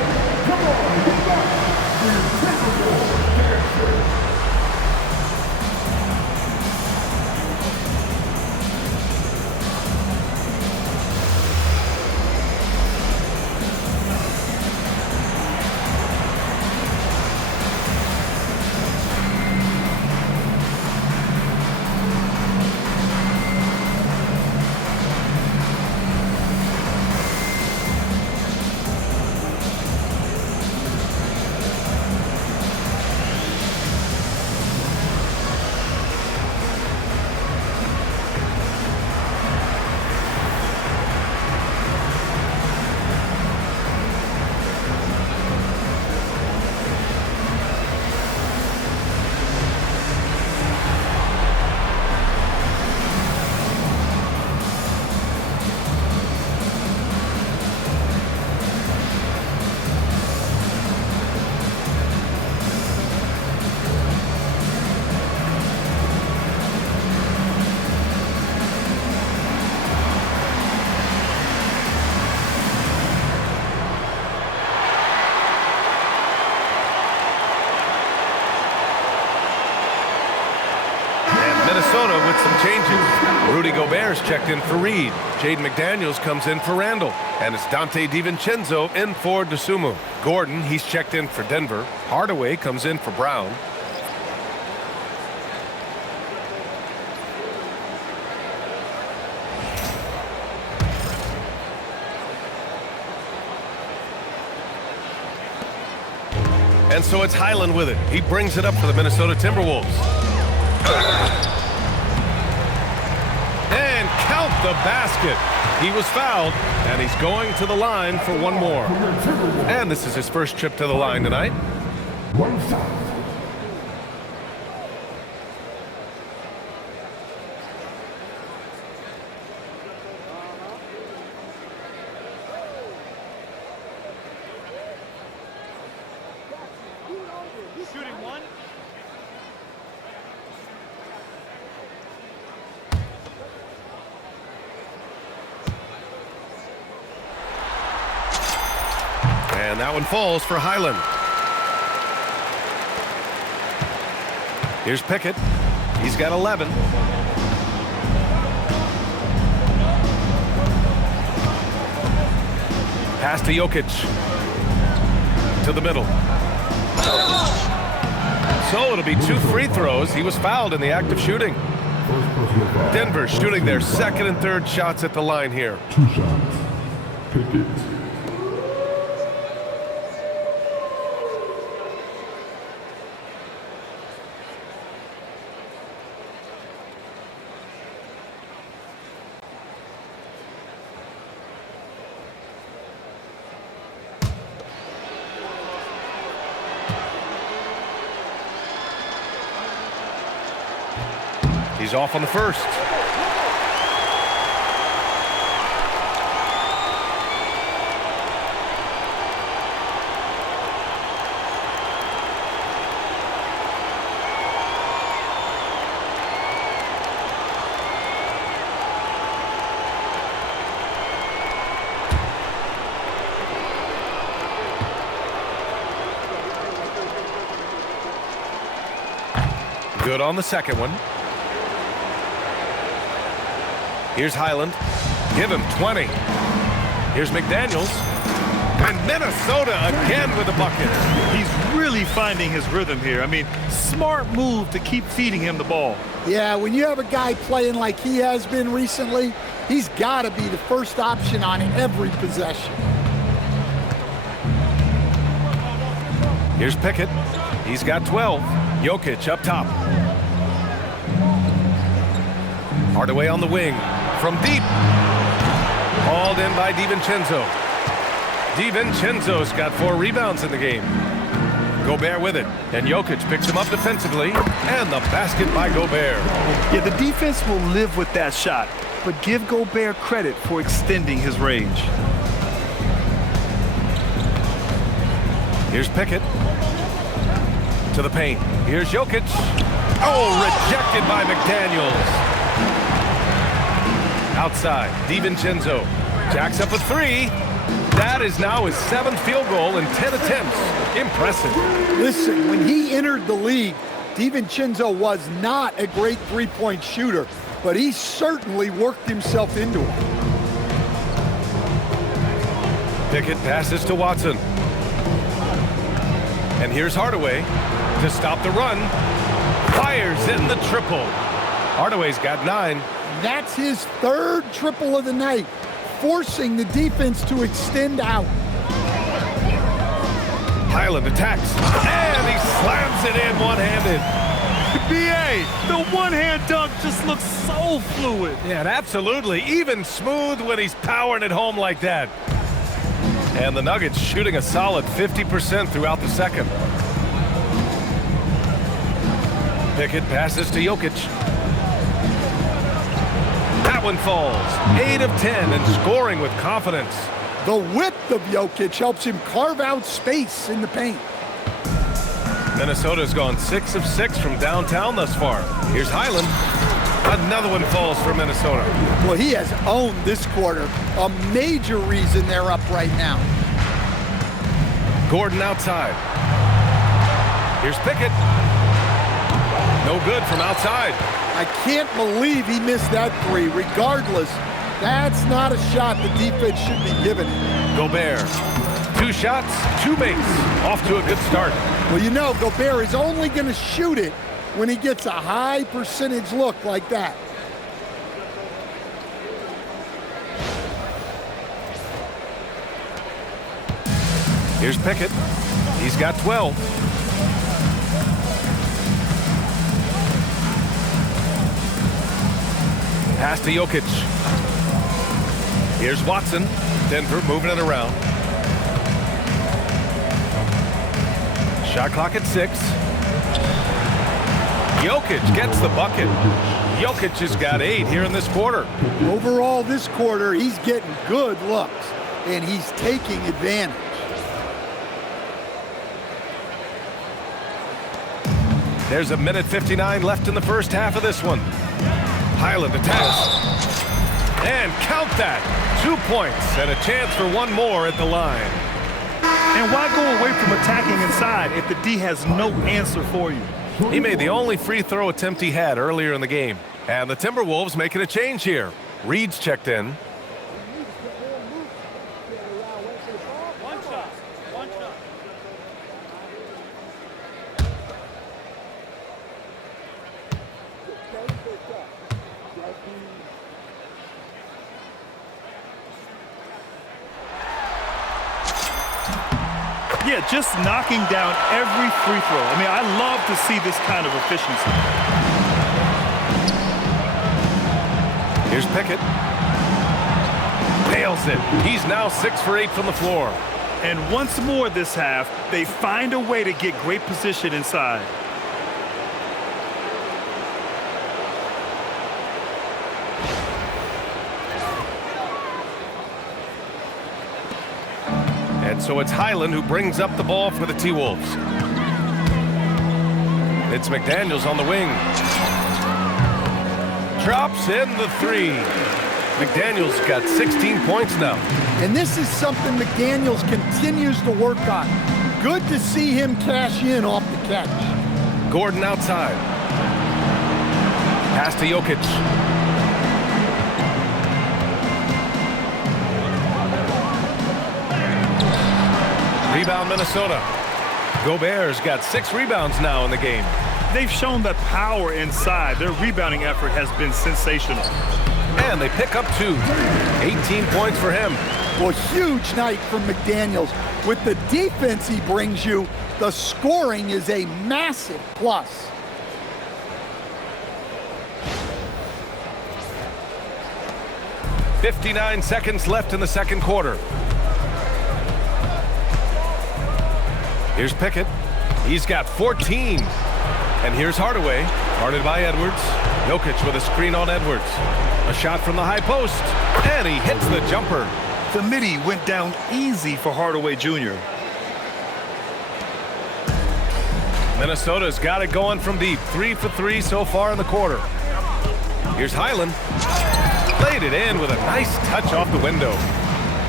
Come on, get back. The Timberwolves dancers. Minnesota with some changes. Rudy Gobert's checked in for Reed. Jaden McDaniels comes in for Randall. And it's Dante DiVincenzo in for DeSumo. Gordon, he's checked in for Denver. Hardaway comes in for Brown. And so it's Highland with it. He brings it up for the Minnesota Timberwolves. And count the basket. He was fouled, and he's going to the line for one more. And this is his first trip to the line tonight. One foul. Shooting one. And that one falls for Highland. Here's Pickett. He's got 11. Pass to Jokic. To the middle. So it'll be 2 free throws. He was fouled in the act of shooting. Denver shooting their second and third shots at the line here. 2 shots. Pickett. He's off on the first. Good on the second one. Here's Highland. Give him 20. Here's McDaniels. And Minnesota again with a bucket. He's really finding his rhythm here. I mean, smart move to keep feeding him the ball. Yeah, when you have a guy playing like he has been recently, he's got to be the first option on every possession. Here's Pickett. He's got 12. Jokic up top. Hardaway on the wing. From deep. Hauled in by DiVincenzo. DiVincenzo's got 4 rebounds in the game. Gobert with it. And Jokic picks him up defensively. And the basket by Gobert. Yeah, the defense will live with that shot, but give Gobert credit for extending his range. Here's Pickett. To the paint. Here's Jokic. Oh, rejected by McDaniels. Outside, DiVincenzo jacks up a 3. That is now his 7th field goal in 10 attempts. Impressive. Listen, when he entered the league, DiVincenzo was not a great three-point shooter, but he certainly worked himself into it. Pickett passes to Watson. And here's Hardaway to stop the run. Fires in the triple. Hardaway's got 9. That's his 3rd triple of the night, forcing the defense to extend out. Highland attacks, and he slams it in one-handed. BA, the one-hand dunk just looks so fluid. Yeah, and absolutely, even smooth when he's powering it home like that. And the Nuggets shooting a solid 50% throughout the second. Pickett passes to Jokic. That one falls. 8 of 10 and scoring with confidence. The width of Jokic helps him carve out space in the paint. Minnesota's gone 6 of 6 from downtown thus far. Here's Highland. Another one falls for Minnesota. Well, he has owned this quarter. A major reason they're up right now. Gordon outside. Here's Pickett. No good from outside. I can't believe he missed that 3. Regardless, that's not a shot the defense should be giving. Gobert. 2 shots, 2 makes. Off to a good start. Well, you know, Gobert is only going to shoot it when he gets a high percentage look like that. Here's Pickett. He's got 12. Pass to Jokic. Here's Watson. Denver moving it around. Shot clock at 6. Jokic gets the bucket. Jokic has got 8 here in this quarter. Overall, this quarter, he's getting good looks, and he's taking advantage. There's a minute 59 left in the first half of this one. Highland attacks. And count that. 2 points and a chance for one more at the line. And why go away from attacking inside if the D has no answer for you? He made the only free throw attempt he had earlier in the game. And the Timberwolves making a change here. Reed's checked in. Yeah, just knocking down every free throw. I mean, I love to see this kind of efficiency. Here's Pickett. Nails it. He's now 6 for 8 from the floor. And once more this half, they find a way to get great position inside. And so it's Highland who brings up the ball for the T-Wolves. It's McDaniels on the wing. Drops in the 3. McDaniels got 16 points now. And this is something McDaniels continues to work on. Good to see him cash in off the catch. Gordon outside. Pass to Jokic. Rebound Minnesota. Gobert's got 6 rebounds now in the game. They've shown that power inside. Their rebounding effort has been sensational. And they pick up 2. 18 points for him. Well, huge night from McDaniels. With the defense he brings you, the scoring is a massive plus. "59 seconds left in the second quarter. Here's Pickett. He's got 14. And here's Hardaway, guarded by Edwards. Jokic with a screen on Edwards. A shot from the high post, and he hits the jumper. The midi went down easy for Hardaway Jr. Minnesota's got it going from deep. 3 for 3 so far in the quarter. Here's Highland. Laid it in with a nice touch off the window.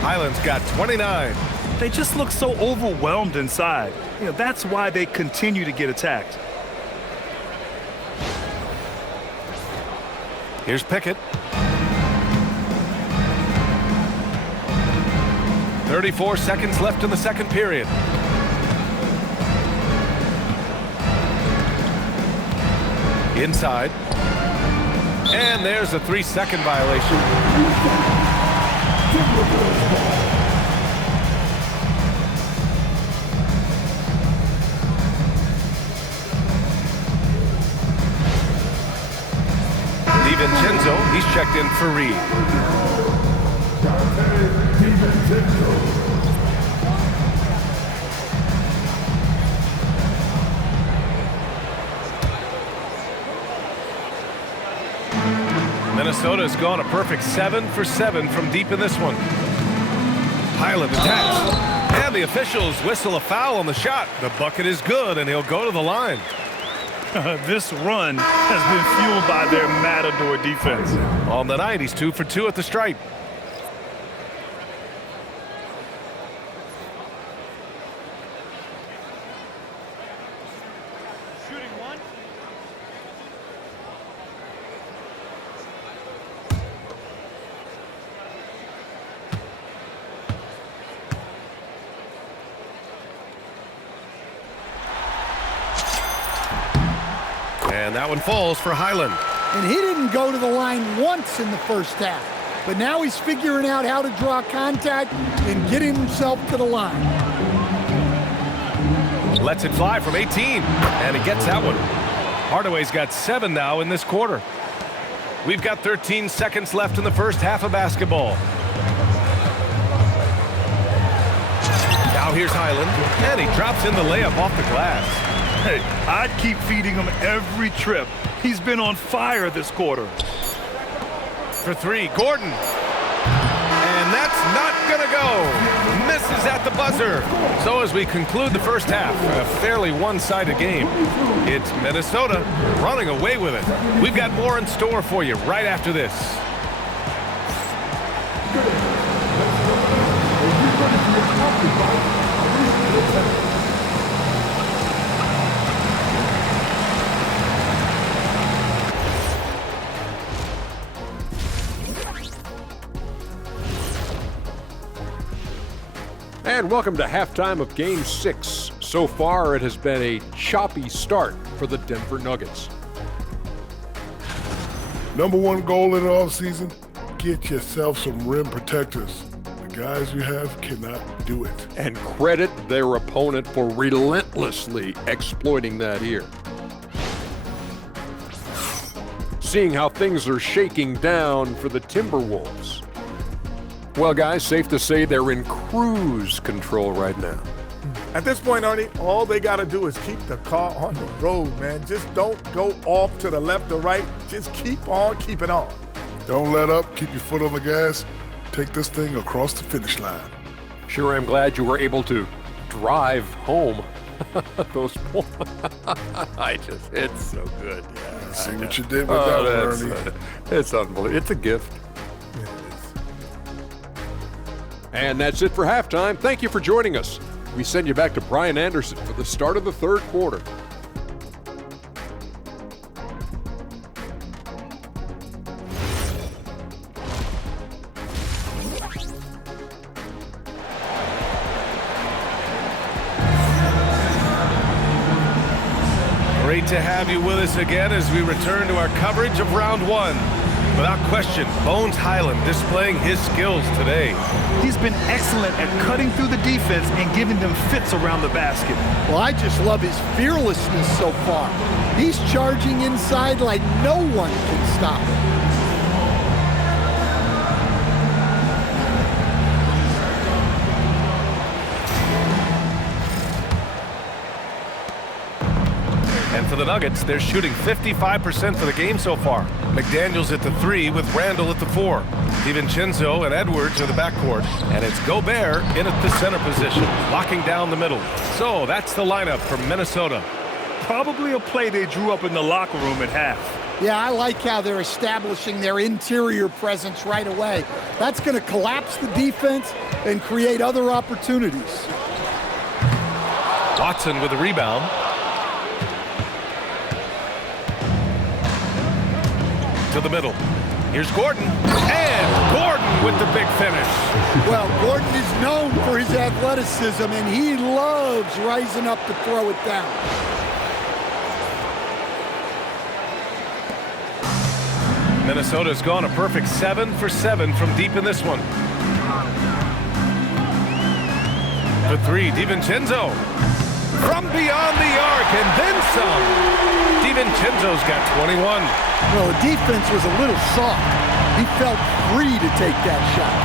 Highland's got 29. They just look so overwhelmed inside. That's why they continue to get attacked. Here's Pickett. 34 seconds left in the second period. Inside. And there's a 3-second violation. DiVincenzo, he's checked in for Reed. Minnesota's gone a perfect 7 for 7 from deep in this one. Highland attacks, and the officials whistle a foul on the shot. The bucket is good, and he'll go to the line. This run has been fueled by their Matador defense. On the night, he's 2 for 2 at the stripe. Shooting one. And that one falls for Highland. And he didn't go to the line once in the first half. But now he's figuring out how to draw contact and getting himself to the line. Lets it fly from 18, and he gets that one. Hardaway's got 7 now in this quarter. We've got 13 seconds left in the first half of basketball. Now here's Highland, and he drops in the layup off the glass. Hey, I'd keep feeding him every trip. He's been on fire this quarter. For 3, Gordon. And that's not gonna go. Misses at the buzzer. So as we conclude the first half, a fairly one-sided game. It's Minnesota running away with it. We've got more in store for you right after this. And welcome to halftime of Game 6. So far, it has been a choppy start for the Denver Nuggets. Number one goal in the offseason, get yourself some rim protectors. The guys you have cannot do it. And credit their opponent for relentlessly exploiting that here. Seeing how things are shaking down for the Timberwolves. Well, guys, safe to say they're in cruise control right now. At this point, Ernie, all they got to do is keep the car on the road, man. Just don't go off to the left or right. Just keep on keeping on. Don't let up. Keep your foot on the gas. Take this thing across the finish line. Sure, I'm glad you were able to drive home. Those points. It's so good. Yeah, see what you did with that one, Ernie. It's unbelievable. It's a gift. And that's it for halftime. Thank you for joining us. We send you back to Brian Anderson for the start of the third quarter. Great to have you with us again as we return to our coverage of round 1. Without question, Bones Highland displaying his skills today. He's been excellent at cutting through the defense and giving them fits around the basket. Well, I just love his fearlessness so far. He's charging inside like no one can stop him. And for the Nuggets, they're shooting 55% for the game so far. McDaniels at the 3 with Randall at the 4. DiVincenzo and Edwards are the backcourt. And it's Gobert in at the center position, locking down the middle. So that's the lineup for Minnesota. Probably a play they drew up in the locker room at half. Yeah, I like how they're establishing their interior presence right away. That's going to collapse the defense and create other opportunities. Watson with a rebound. To the middle. Here's Gordon. And Gordon with the big finish. Well, Gordon is known for his athleticism, and he loves rising up to throw it down. Minnesota's gone a perfect 7 for 7 from deep in this one. The 3, DiVincenzo. From beyond the arc, and then some. DiVincenzo's got 21. Well, the defense was a little soft. He felt free to take that shot.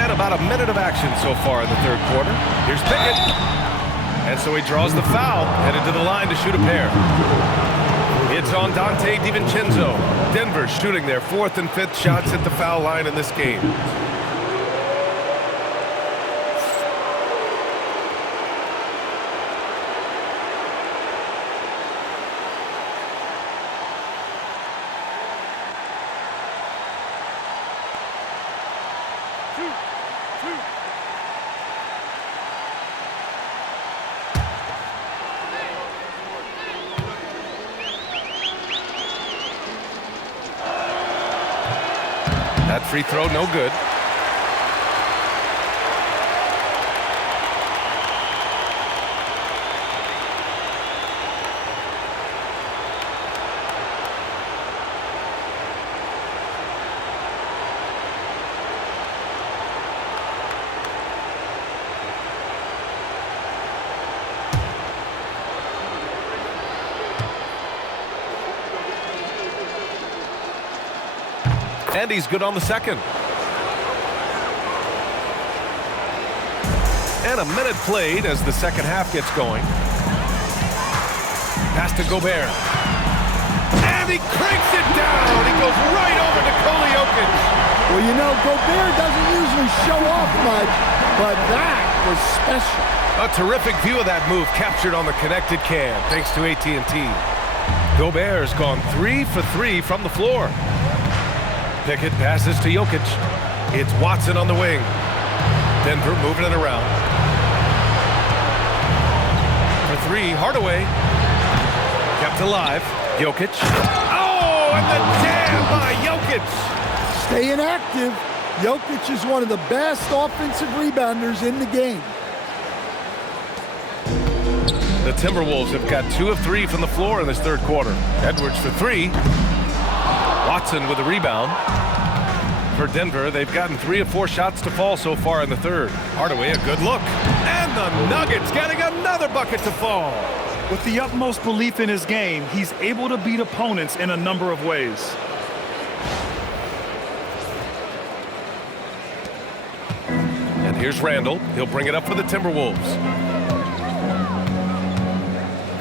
And about a minute of action so far in the third quarter. Here's Pickett. And so he draws the foul, headed to the line to shoot a pair. It's on Dante DiVincenzo. Denver shooting their 4th and 5th shots at the foul line in this game. That free throw, no good. And he's good on the second. And a minute played as the second half gets going. Pass to Gobert. And he cranks it down. He goes right over to Jokic. Well, you know, Gobert doesn't usually show off much, but that was special. A terrific view of that move captured on the connected cam, thanks to AT&T. Gobert's gone 3 for 3 from the floor. Pickett passes to Jokic. It's Watson on the wing. Denver moving it around. For 3, Hardaway. Kept alive. Jokic. Oh, and the jam by Jokic. Staying active. Jokic is one of the best offensive rebounders in the game. The Timberwolves have got 2 of 3 from the floor in this third quarter. Edwards for 3. Watson with a rebound. For Denver, they've gotten 3 of 4 shots to fall so far in the third. Hardaway, a good look. And the Nuggets getting another bucket to fall. With the utmost belief in his game, he's able to beat opponents in a number of ways. And here's Randall. He'll bring it up for the Timberwolves.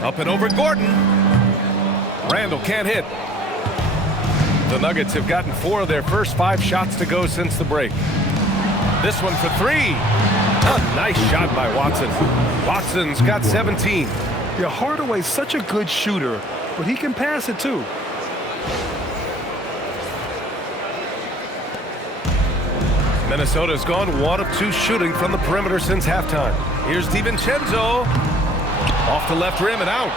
Up and over Gordon. Randall can't hit. The Nuggets have gotten 4 of their first 5 shots to go since the break. This one for 3. A nice shot by Watson. Watson's got 17. Yeah, Hardaway's such a good shooter, but he can pass it too. Minnesota's gone 1 of 2 shooting from the perimeter since halftime. Here's DiVincenzo. Off the left rim and out.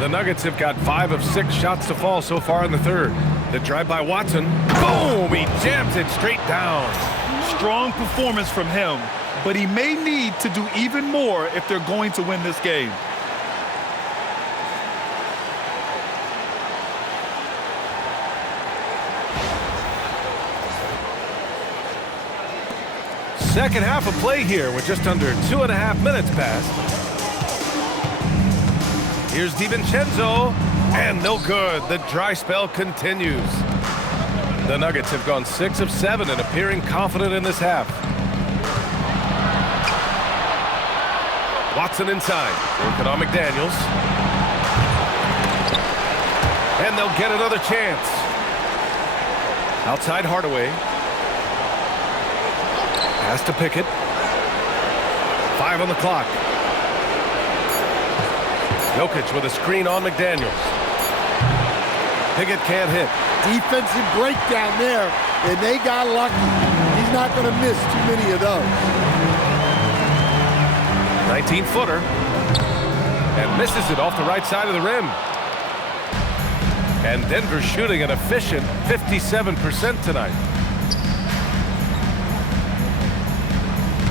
The Nuggets have got 5 of 6 shots to fall so far in the third. The drive by Watson. Boom! He jams it straight down. Strong performance from him, but he may need to do even more if they're going to win this game. Second half of play here with just under 2.5 minutes passed. Here's DiVincenzo, and no good. The dry spell continues. The Nuggets have gone 6 of 7 and appearing confident in this half. Watson inside, working on McDaniels. And they'll get another chance. Outside Hardaway. Pass to Pickett. 5 on the clock. Jokic with a screen on McDaniels. Pickett can't hit. Defensive breakdown there, and they got lucky. He's not going to miss too many of those. 19-footer. And misses it off the right side of the rim. And Denver shooting an efficient 57% tonight.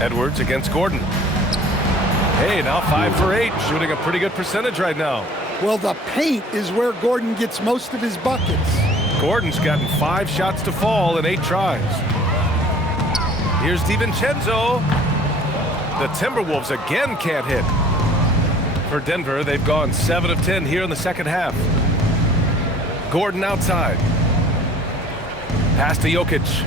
Edwards against Gordon. Hey, now 5 for 8, shooting a pretty good percentage right now. Well, the paint is where Gordon gets most of his buckets. Gordon's gotten 5 shots to fall in 8 tries. Here's DiVincenzo. The Timberwolves again can't hit. For Denver, they've gone 7 of 10 here in the second half. Gordon outside. Pass to Jokic.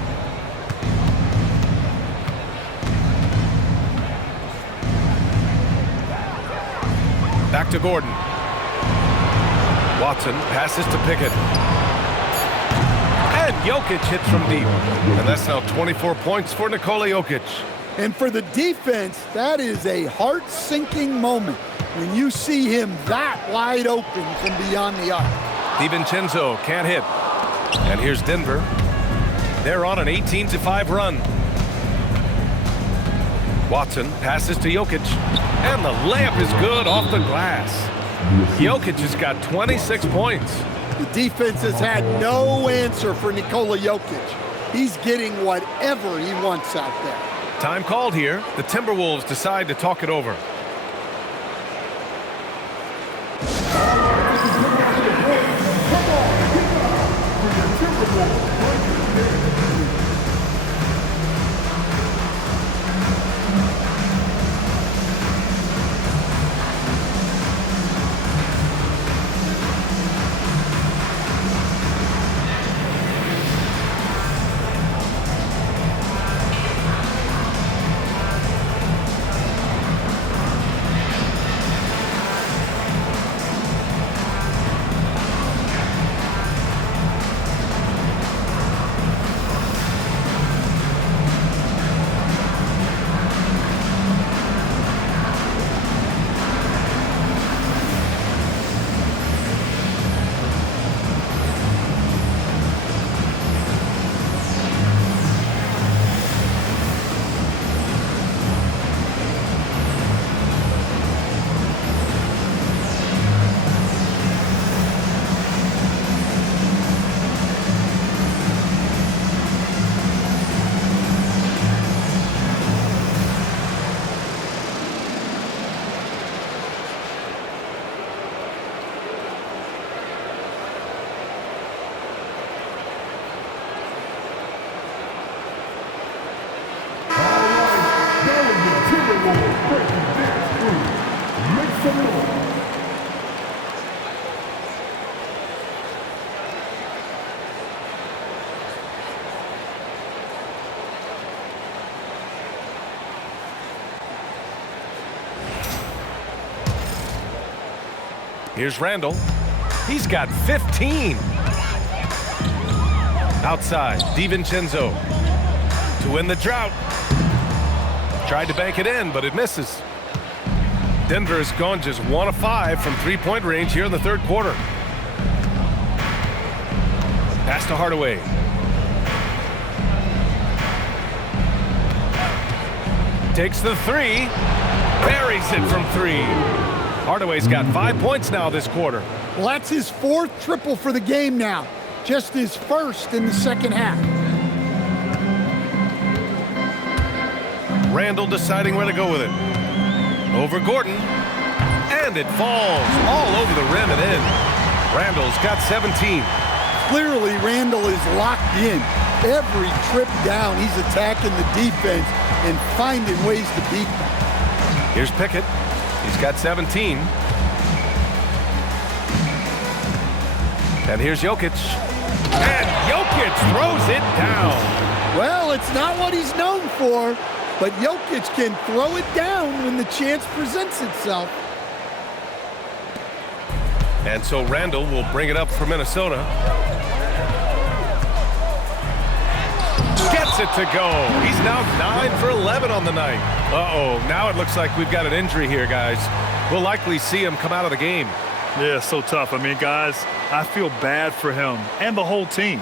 Back to Gordon. Watson passes to Pickett. And Jokic hits from deep. And that's now 24 points for Nikola Jokic. And for the defense, that is a heart-sinking moment when you see him that wide open from beyond the arc. DiVincenzo can't hit. And here's Denver. They're on an 18-5 run. Watson passes to Jokic. And the layup is good off the glass. Jokic has got 26 points. The defense has had no answer for Nikola Jokic. He's getting whatever he wants out there. Time called here. The Timberwolves decide to talk it over. Here's Randall. He's got 15. Outside, DiVincenzo to win the drought. Tried to bank it in, but it misses. Denver has gone just 1 of 5 from three-point range here in the third quarter. Pass to Hardaway. Takes the 3. Buries it from 3. Hardaway's got 5 points now this quarter. Well, that's his 4th triple for the game now. Just his 1st in the second half. Randall deciding where to go with it. Over Gordon. And it falls all over the rim and in. Randall's got 17. Clearly, Randall is locked in. Every trip down, he's attacking the defense and finding ways to beat them. Here's Pickett. He's got 17. And here's Jokic. And Jokic throws it down. Well, it's not what he's known for, but Jokic can throw it down when the chance presents itself. And so Randall will bring it up for Minnesota. Gets it to go. He's now 9 for 11 on the night. Uh-oh, now it looks like we've got an injury here, guys. We'll likely see him come out of the game. Yeah, so tough. I mean, guys, I feel bad for him and the whole team.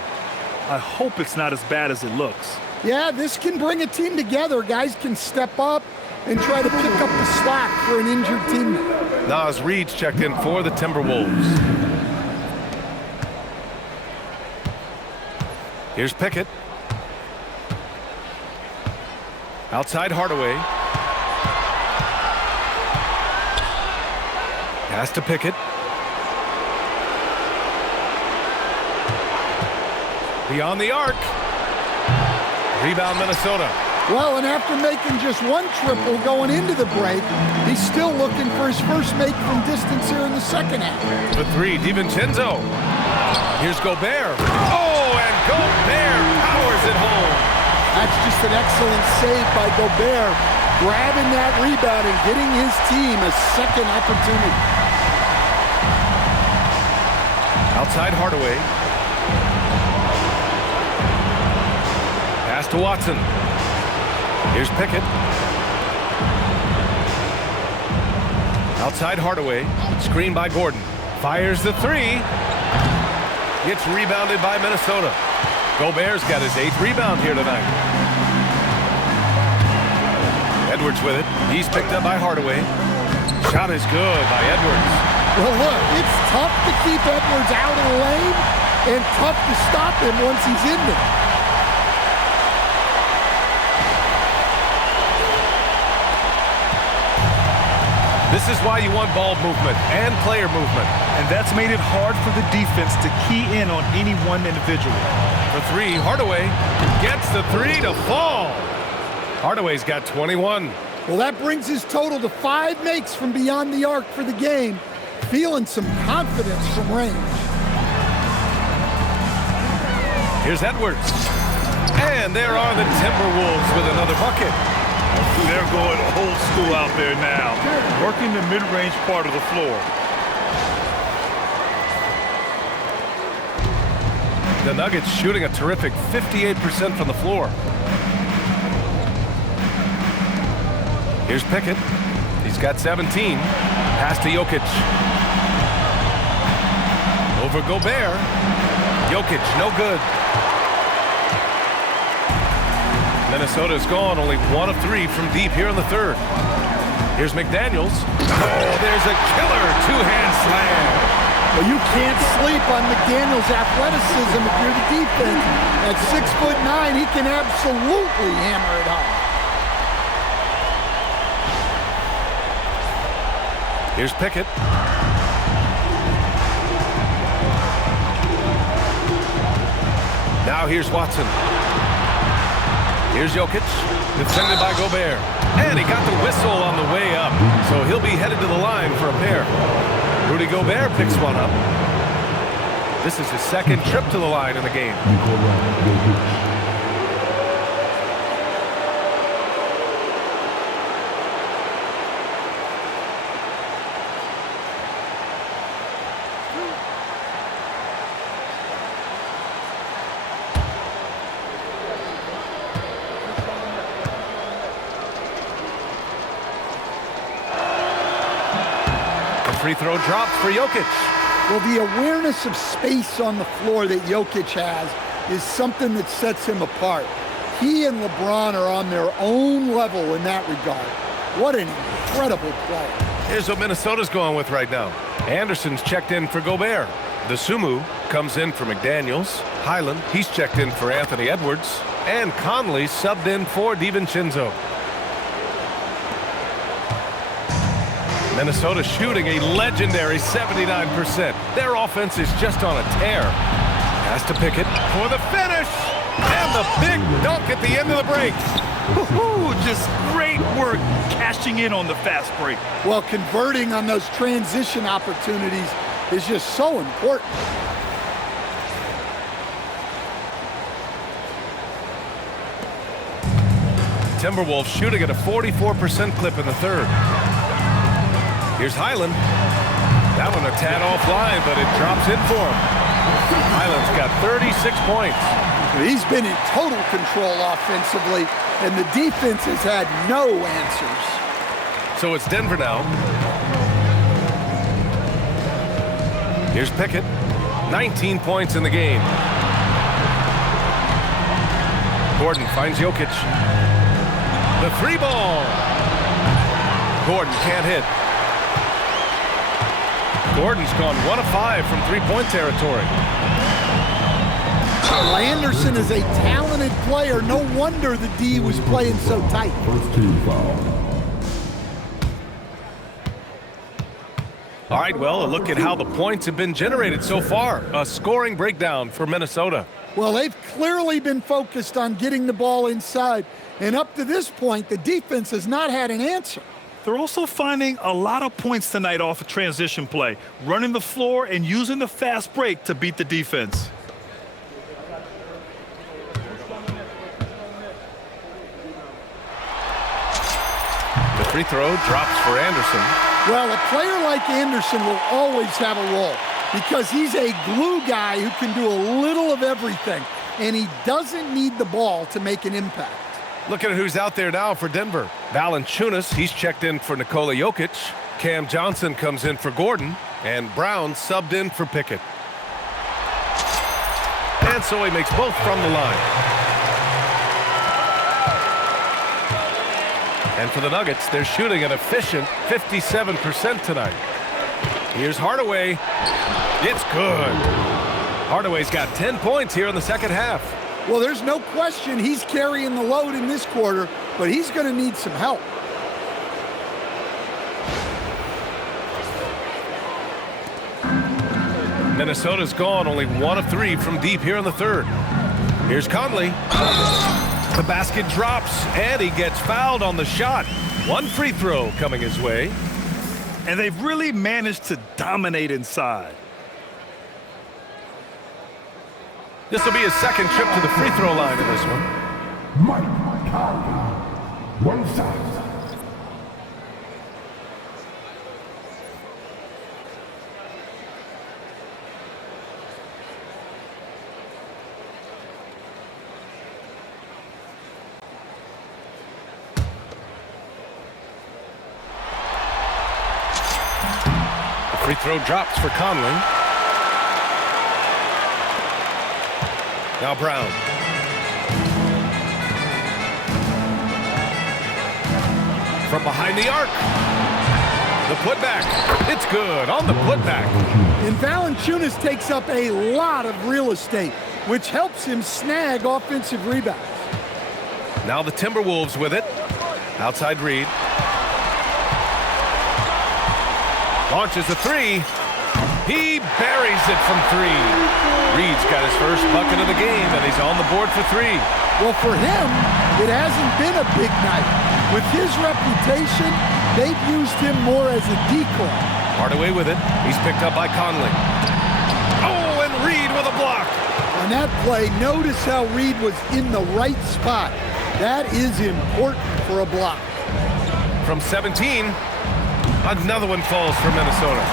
I hope it's not as bad as it looks. Yeah, this can bring a team together. Guys can step up and try to pick up the slack for an injured teammate. Naz Reid's checked in for the Timberwolves. Here's Pickett. Outside Hardaway. Pass to Pickett. Beyond the arc. Rebound Minnesota. Well, and after making just one triple going into the break, he's still looking for his first make from distance here in the second half. For three, DiVincenzo. Here's Gobert. Oh, and Gobert powers it home. That's just an excellent save by Gobert, grabbing that rebound and getting his team a second opportunity. Outside Hardaway. Pass to Watson. Here's Pickett. Outside Hardaway. Screen by Gordon. Fires the three. Gets rebounded by Minnesota. Gobert's got his 8th rebound here tonight. Edwards with it. He's picked up by Hardaway. Shot is good by Edwards. Well, look, it's tough to keep Edwards out of the lane and tough to stop him once he's in there. This is why you want ball movement and player movement. And that's made it hard for the defense to key in on any one individual. For three, Hardaway gets the three to fall. Hardaway's got 21. Well, that brings his total to 5 makes from beyond the arc for the game. Feeling some confidence from range. Here's Edwards. And there are the Timberwolves with another bucket. They're going old school out there now, working the mid-range part of the floor. The Nuggets shooting a terrific 58% from the floor. Here's Pickett. He's got 17. Pass to Jokic. Over Gobert. Jokic, no good. Minnesota's gone only 1 of 3 from deep here in the third. Here's McDaniels. Oh, there's a killer two-hand slam. Well, you can't sleep on McDaniels' athleticism if you're the defense. At 6'9", he can absolutely hammer it home. Here's Pickett. Now here's Watson. Here's Jokic, defended by Gobert. And he got the whistle on the way up, so he'll be headed to the line for a pair. Rudy Gobert picks one up. This is his 2nd trip to the line in the game. Free throw dropped for Jokic. Well, the awareness of space on the floor that Jokic has is something that sets him apart. He and LeBron are on their own level in that regard. What an incredible play. Here's what Minnesota's going with right now. Anderson's checked in for Gobert. DeSumo comes in for McDaniels. Highland, he's checked in for Anthony Edwards. And Conley subbed in for DiVincenzo. Minnesota shooting a legendary 79%. Their offense is just on a tear. Pass to Pickett for the finish. And the a big dunk at the end of the break. Just great work cashing in on the fast break. Well, converting on those transition opportunities is just so important. Timberwolves shooting at a 44% clip in the third. Here's Highland. That one a tad offline, but it drops in for him. Highland's got 36 points. He's been in total control offensively, and the defense has had no answers. So it's Denver now. Here's Pickett. 19 points in the game. Gordon finds Jokic. The three ball. Gordon can't hit. Gordon's gone 1 of 5 from three-point territory. Well, Anderson is a talented player. No wonder the D was playing so tight. First team foul. All right, well, a look at how the points have been generated so far. A scoring breakdown for Minnesota. Well, they've clearly been focused on getting the ball inside. And up to this point, the defense has not had an answer. They're also finding a lot of points tonight off of transition play, running the floor and using the fast break to beat the defense. The free throw drops for Anderson. Well, a player like Anderson will always have a role because he's a glue guy who can do a little of everything, and he doesn't need the ball to make an impact. Look at who's out there now for Denver. Valanciunas, he's checked in for Nikola Jokic. Cam Johnson comes in for Gordon, and Brown subbed in for Pickett. And so he makes both from the line. And for the Nuggets, they're shooting an efficient 57% tonight. Here's Hardaway. It's good. Hardaway's got 10 points here in the second half. Well, there's no question he's carrying the load in this quarter, but he's going to need some help. Minnesota's gone only 1 of 3 from deep here in the third. Here's Conley. The basket drops, and he gets fouled on the shot. One free throw coming his way. And they've really managed to dominate inside. This will be his second trip to the free throw line in this one. Mike Conley. One side. Free throw drops for Conley. Now Brown. From behind the arc. The putback. It's good on the putback. And Valanciunas takes up a lot of real estate, which helps him snag offensive rebounds. Now the Timberwolves with it. Outside Reed. Launches a three. He buries it from 3. Reed's got his first bucket of the game, and he's on the board for 3. Well, for him, it hasn't been a big night. With his reputation, they've used him more as a decoy. Hardaway with it. He's picked up by Conley. Oh, and Reed with a block. On that play, notice how Reed was in the right spot. That is important for a block. From 17, another one falls for Minnesota.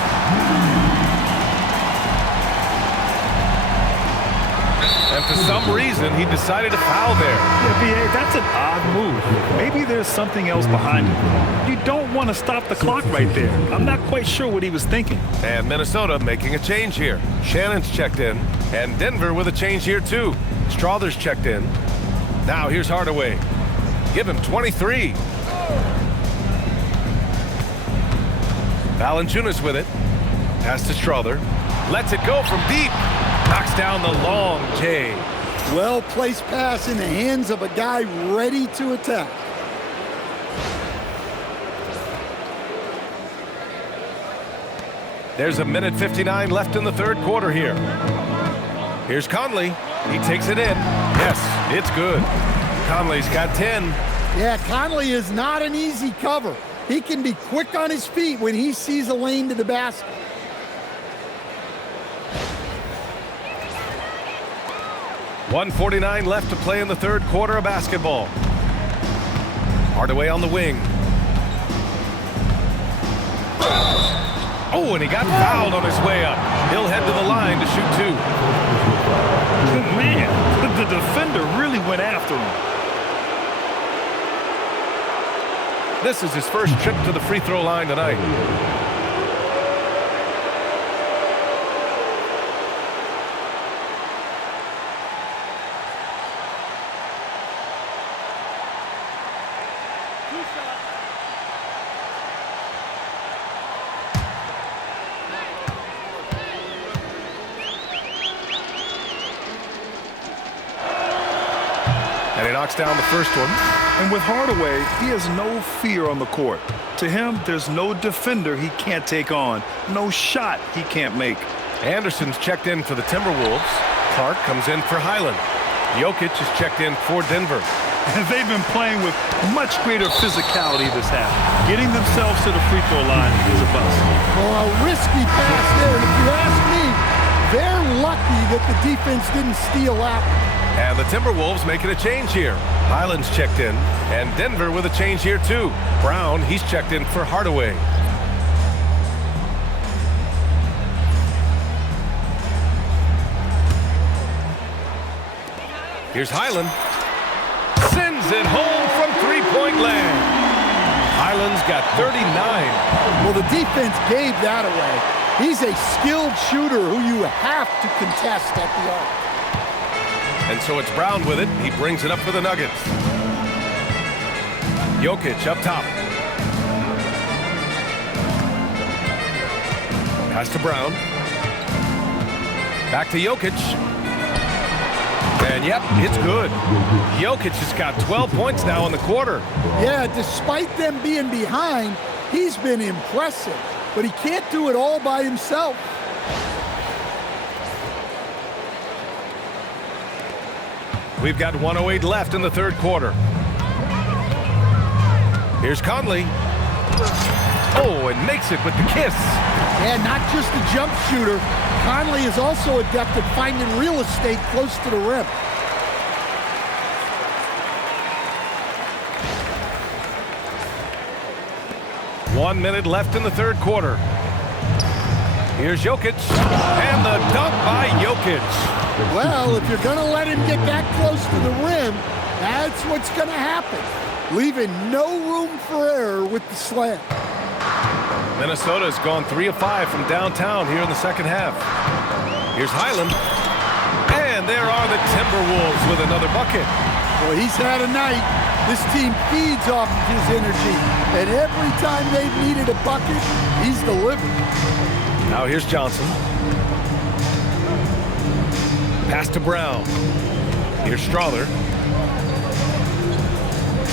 And for some reason, he decided to foul there. Yeah, B.A., that's an odd move. Maybe there's something else behind it. You don't want to stop the clock right there. I'm not quite sure what he was thinking. And Minnesota making a change here. Shannon's checked in, and Denver with a change here too. Strother's checked in. Now here's Hardaway. Give him 23. Valanciunas with it. Pass to Strother. Lets it go from deep. Knocks down the long J. Well-placed pass in the hands of a guy ready to attack. There's a minute 59 left in the third quarter here. Here's Conley. He takes it in. Yes. It's good. Conley's got 10. Yeah, Conley is not an easy cover. He can be quick on his feet when he sees a lane to the basket. .149 left to play in the third quarter of basketball. Hardaway on the wing. Oh, and he got fouled on his way up. He'll head to the line to shoot 2. Man, the defender really went after him. This is his first trip to the free throw line tonight. And he knocks down the first one. And with Hardaway, he has no fear on the court. To him, there's no defender he can't take on, no shot he can't make. Anderson's checked in for the Timberwolves. Clark comes in for Highland. Jokic is checked in for Denver. And they've been playing with much greater physicality this half. Getting themselves to the free throw line is a bust. Well, a risky pass there. And if you ask me, they're lucky that the defense didn't steal out. And the Timberwolves making a change here. Highland's checked in, and Denver with a change here too. Brown, he's checked in for Hardaway. Here's Highland. Sends it home from three-point land. Highland's got 39. Well, the defense gave that away. He's a skilled shooter who you have to contest at the arc. And so it's Brown with it. He brings it up for the Nuggets. Jokic up top. Pass to Brown. Back to Jokic. And yep, it's good. Jokic has got 12 points now in the quarter. Yeah, despite them being behind, he's been impressive. But he can't do it all by himself. We've got 1:08 left in the third quarter. Here's Conley. Oh, and makes it with the kiss. Yeah, not just a jump shooter. Conley is also adept at finding real estate close to the rim. One minute left in the third quarter. Here's Jokic. And the dunk by Jokic. Well, if you're going to let him get that close to the rim, that's what's going to happen. Leaving no room for error with the slam. Minnesota has gone 3 of 5 from downtown here in the second half. Here's Highland. And there are the Timberwolves with another bucket. Well, he's had a night. This team feeds off of his energy. And every time they've needed a bucket, he's delivered. Now here's Johnson. Pass to Brown. Here's Strother.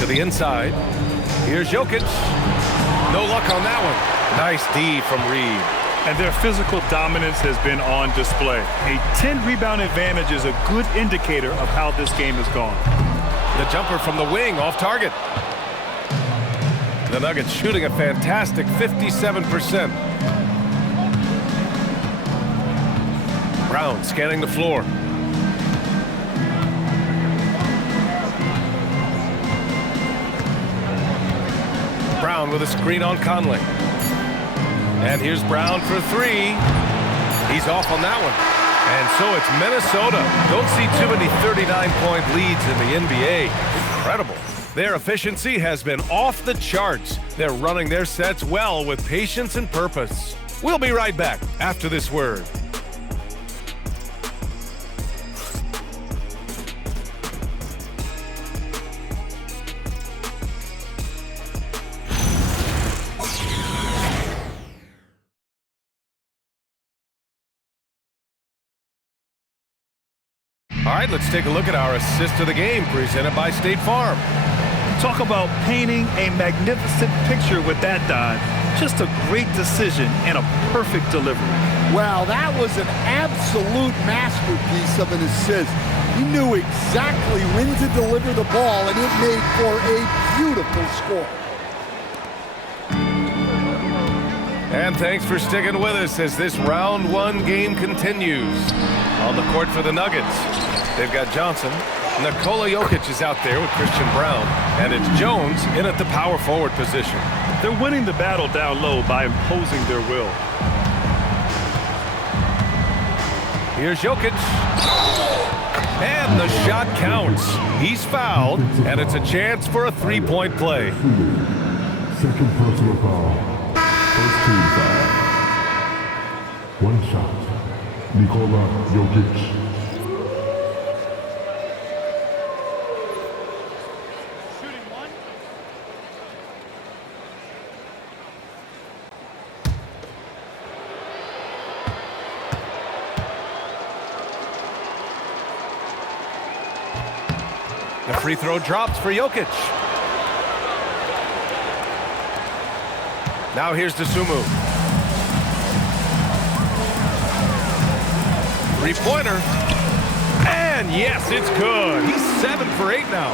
To the inside. Here's Jokic. No luck on that one. Nice D from Reed. And their physical dominance has been on display. A 10-rebound advantage is a good indicator of how this game has gone. The jumper from the wing off target. The Nuggets shooting a fantastic 57%. Brown scanning the floor. Brown with a screen on Conley. And here's Brown for 3. He's off on that one. And so it's Minnesota. Don't see too many 39-point leads in the NBA. Incredible. Their efficiency has been off the charts. They're running their sets well with patience and purpose. We'll be right back after this word. All right, let's take a look at our assist of the game presented by State Farm. Talk about painting a magnificent picture with that dive. Just a great decision and a perfect delivery. Well, that was an absolute masterpiece of an assist. He knew exactly when to deliver the ball, and it made for a beautiful score. And thanks for sticking with us as this round one game continues. On the court for the Nuggets, they've got Johnson. Nikola Jokic is out there with Christian Brown, and it's Jones in at the power forward position. They're winning the battle down low by imposing their will. Here's Jokic. And the shot counts. He's fouled, and it's a chance for a three-point play. Second personal foul. First team foul. One shot. Nikola Jokic. The free throw drops for Jokic. Now here's Dosunmu. Three-pointer. And yes, it's good. He's 7 for 8 now.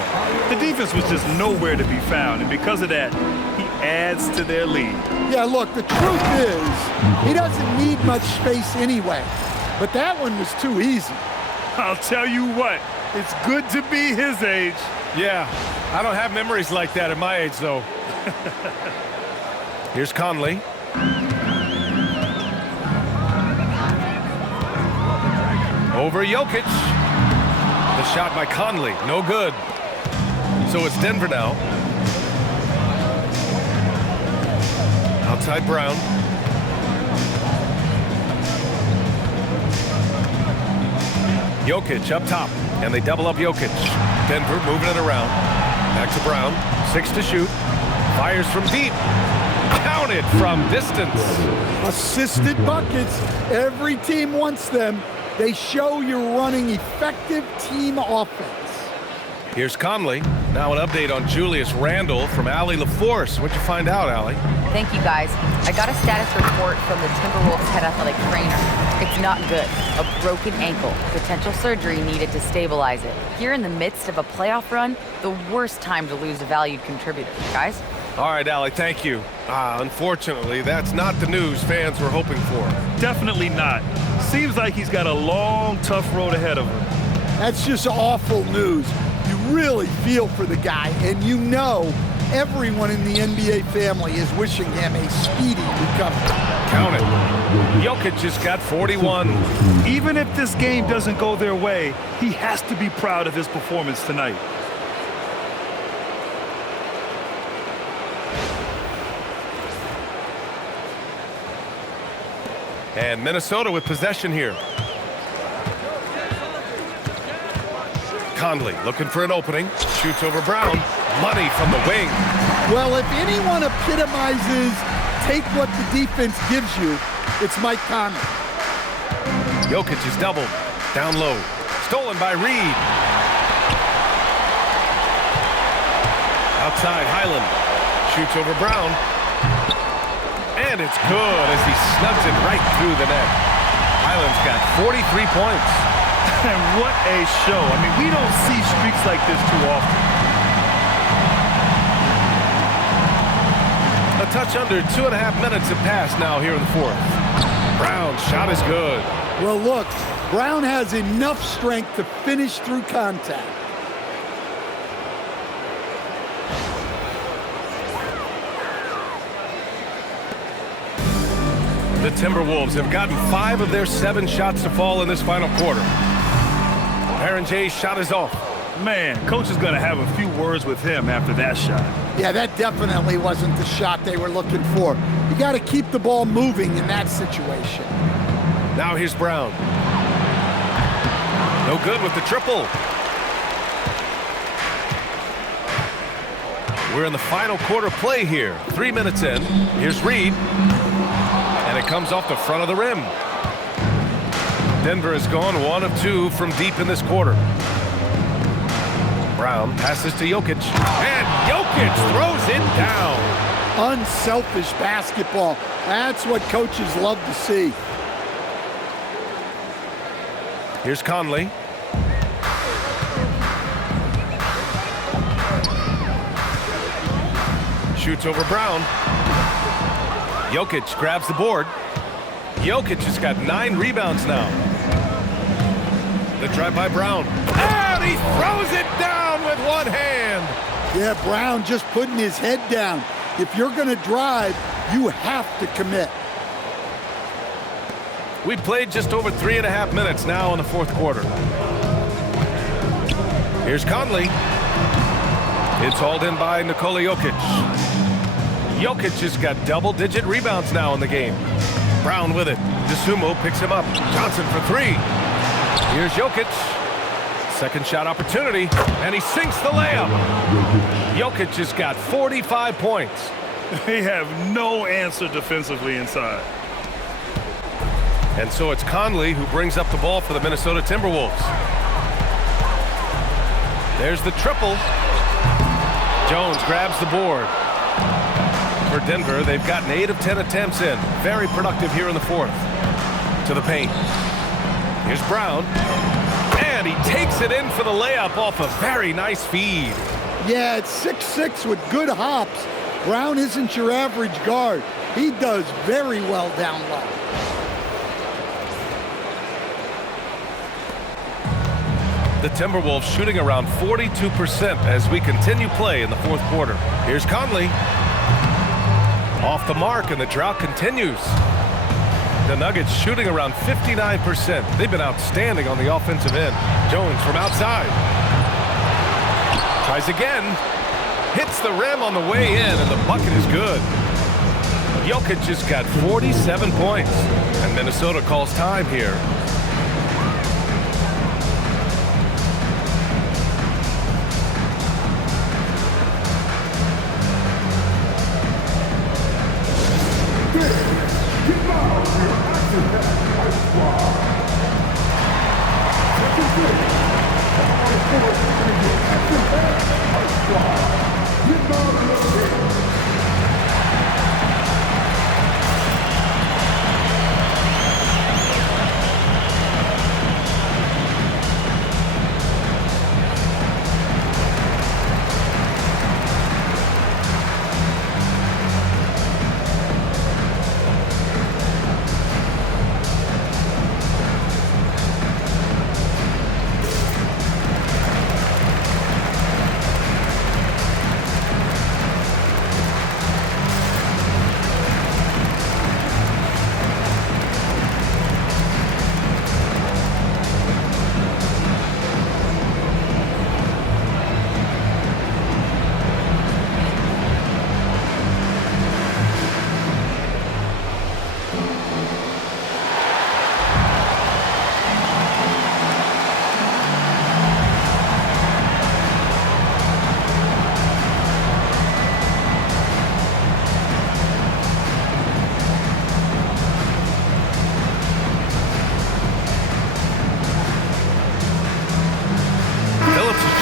The defense was just nowhere to be found, and because of that, he adds to their lead. Yeah, look, the truth is, he doesn't need much space anyway. But that one was too easy. I'll tell you what, it's good to be his age. Yeah, I don't have memories like that at my age, though. Here's Conley. Over Jokic. The shot by Conley, no good. So it's Denver now. Outside Brown. Jokic up top, and they double up Jokic. Denver moving it around. Back to Brown, 6 to shoot. Fires from deep. Counted from distance. Assisted buckets. Every team wants them. They show you're running effective team offense. Here's Conley. Now an update on Julius Randle from Allie LaForce. What'd you find out, Allie? Thank you, guys. I got a status report from the Timberwolves head athletic trainer. It's not good. A broken ankle. Potential surgery needed to stabilize it. Here in the midst of a playoff run, the worst time to lose a valued contributor. Guys? All right, Allie, thank you. Unfortunately, that's not the news fans were hoping for. Definitely not. Seems like he's got a long, tough road ahead of him. That's just awful news. You really feel for the guy, and you know everyone in the NBA family is wishing him a speedy recovery. Count it. Jokic just got 41. Even if this game doesn't go their way, he has to be proud of his performance tonight. And Minnesota with possession here. Conley looking for an opening. Shoots over Brown. Money from the wing. Well, if anyone epitomizes take what the defense gives you, it's Mike Conley. Jokic is doubled. Down low. Stolen by Reed. Outside, Highland. Shoots over Brown. And it's good as he snugs it right through the net. Highland's got 43 points. And what a show. I mean, we don't see streaks like this too often. A touch under 2.5 minutes have passed now here in the fourth. Brown's shot is good. Well, look, Brown has enough strength to finish through contact. The Timberwolves have gotten 5 of their 7 shots to fall in this final quarter. Aaron Jay's shot is off. Man, coach is going to have a few words with him after that shot. Yeah, that definitely wasn't the shot they were looking for. You got to keep the ball moving in that situation. Now here's Brown. No good with the triple. We're in the final quarter play here. 3 minutes in. Here's Reed. And it comes off the front of the rim. Denver has gone 1 of 2 from deep in this quarter. Brown passes to Jokic. And Jokic throws it down. Unselfish basketball. That's what coaches love to see. Here's Conley. Shoots over Brown. Jokic grabs the board. Jokic has got 9 rebounds now. The drive by Brown. And he throws it down with one hand. Yeah, Brown just putting his head down. If you're going to drive, you have to commit. We played just over 3.5 minutes now in the fourth quarter. Here's Conley. It's hauled in by Nikola Jokic. Jokic has got double-digit rebounds now in the game. Brown with it. DeSumo picks him up. Johnson for 3. Here's Jokic. Second shot opportunity, and he sinks the layup. Jokic has got 45 points. They have no answer defensively inside. And so it's Conley who brings up the ball for the Minnesota Timberwolves. There's the triple. Jones grabs the board. For Denver, they've gotten 8 of 10 attempts in. Very productive here in the fourth. To the paint. Here's Brown. And he takes it in for the layup off a very nice feed. Yeah, it's 6'6" with good hops. Brown isn't your average guard. He does very well down low. The Timberwolves shooting around 42% as we continue play in the fourth quarter. Here's Conley. Off the mark, and the drought continues. The Nuggets shooting around 59%. They've been outstanding on the offensive end. Jones from outside. Tries again. Hits the rim on the way in, and the bucket is good. Jokic has got 47 points, and Minnesota calls time here.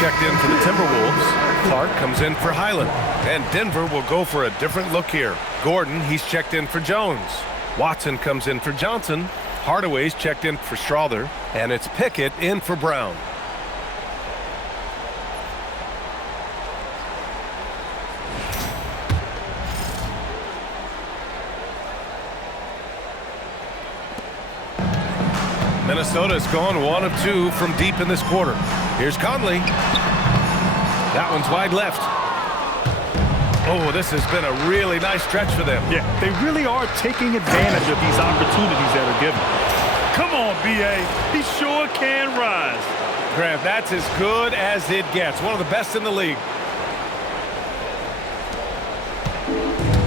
Checked in for the Timberwolves. Clark comes in for Highland. And Denver will go for a different look here. Gordon, he's checked in for Jones. Watson comes in for Johnson. Hardaway's checked in for Strother. And it's Pickett in for Brown. Minnesota's gone 1 of 2 from deep in this quarter. Here's Conley. That one's wide left. Oh, this has been a really nice stretch for them. Yeah, they really are taking advantage of these opportunities that are given. Come on, B.A. He sure can rise. Graham, that's as good as it gets. One of the best in the league.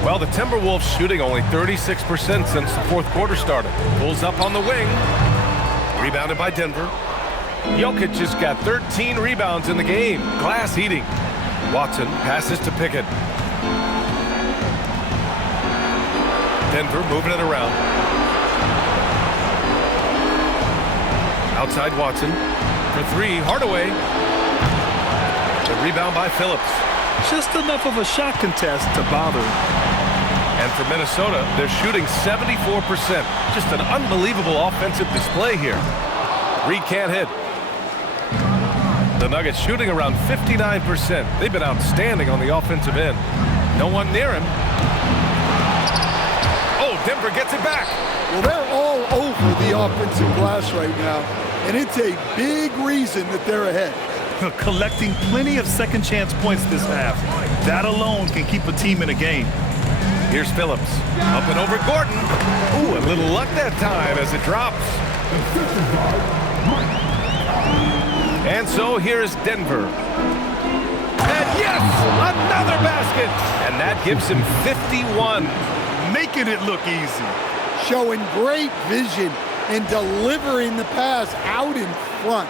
Well, the Timberwolves shooting only 36% since the fourth quarter started. Pulls up on the wing. Rebounded by Denver. Jokic has got 13 rebounds in the game. Glass eating. Watson passes to Pickett. Denver moving it around. Outside Watson. For 3, Hardaway. The rebound by Phillips. Just enough of a shot contest to bother him. And for Minnesota, they're shooting 74%. Just an unbelievable offensive display here. Reed can't hit. The Nuggets shooting around 59%. They've been outstanding on the offensive end. No one near him. Oh, Denver gets it back. Well, they're all over the offensive glass right now, and it's a big reason that they're ahead. Collecting plenty of second chance points this half. That alone can keep a team in a game. Here's Phillips. Up and over Gordon. Ooh, a little luck that time as it drops. And so here's Denver. And yes, another basket. And that gives him 51. Making it look easy. Showing great vision and delivering the pass out in front.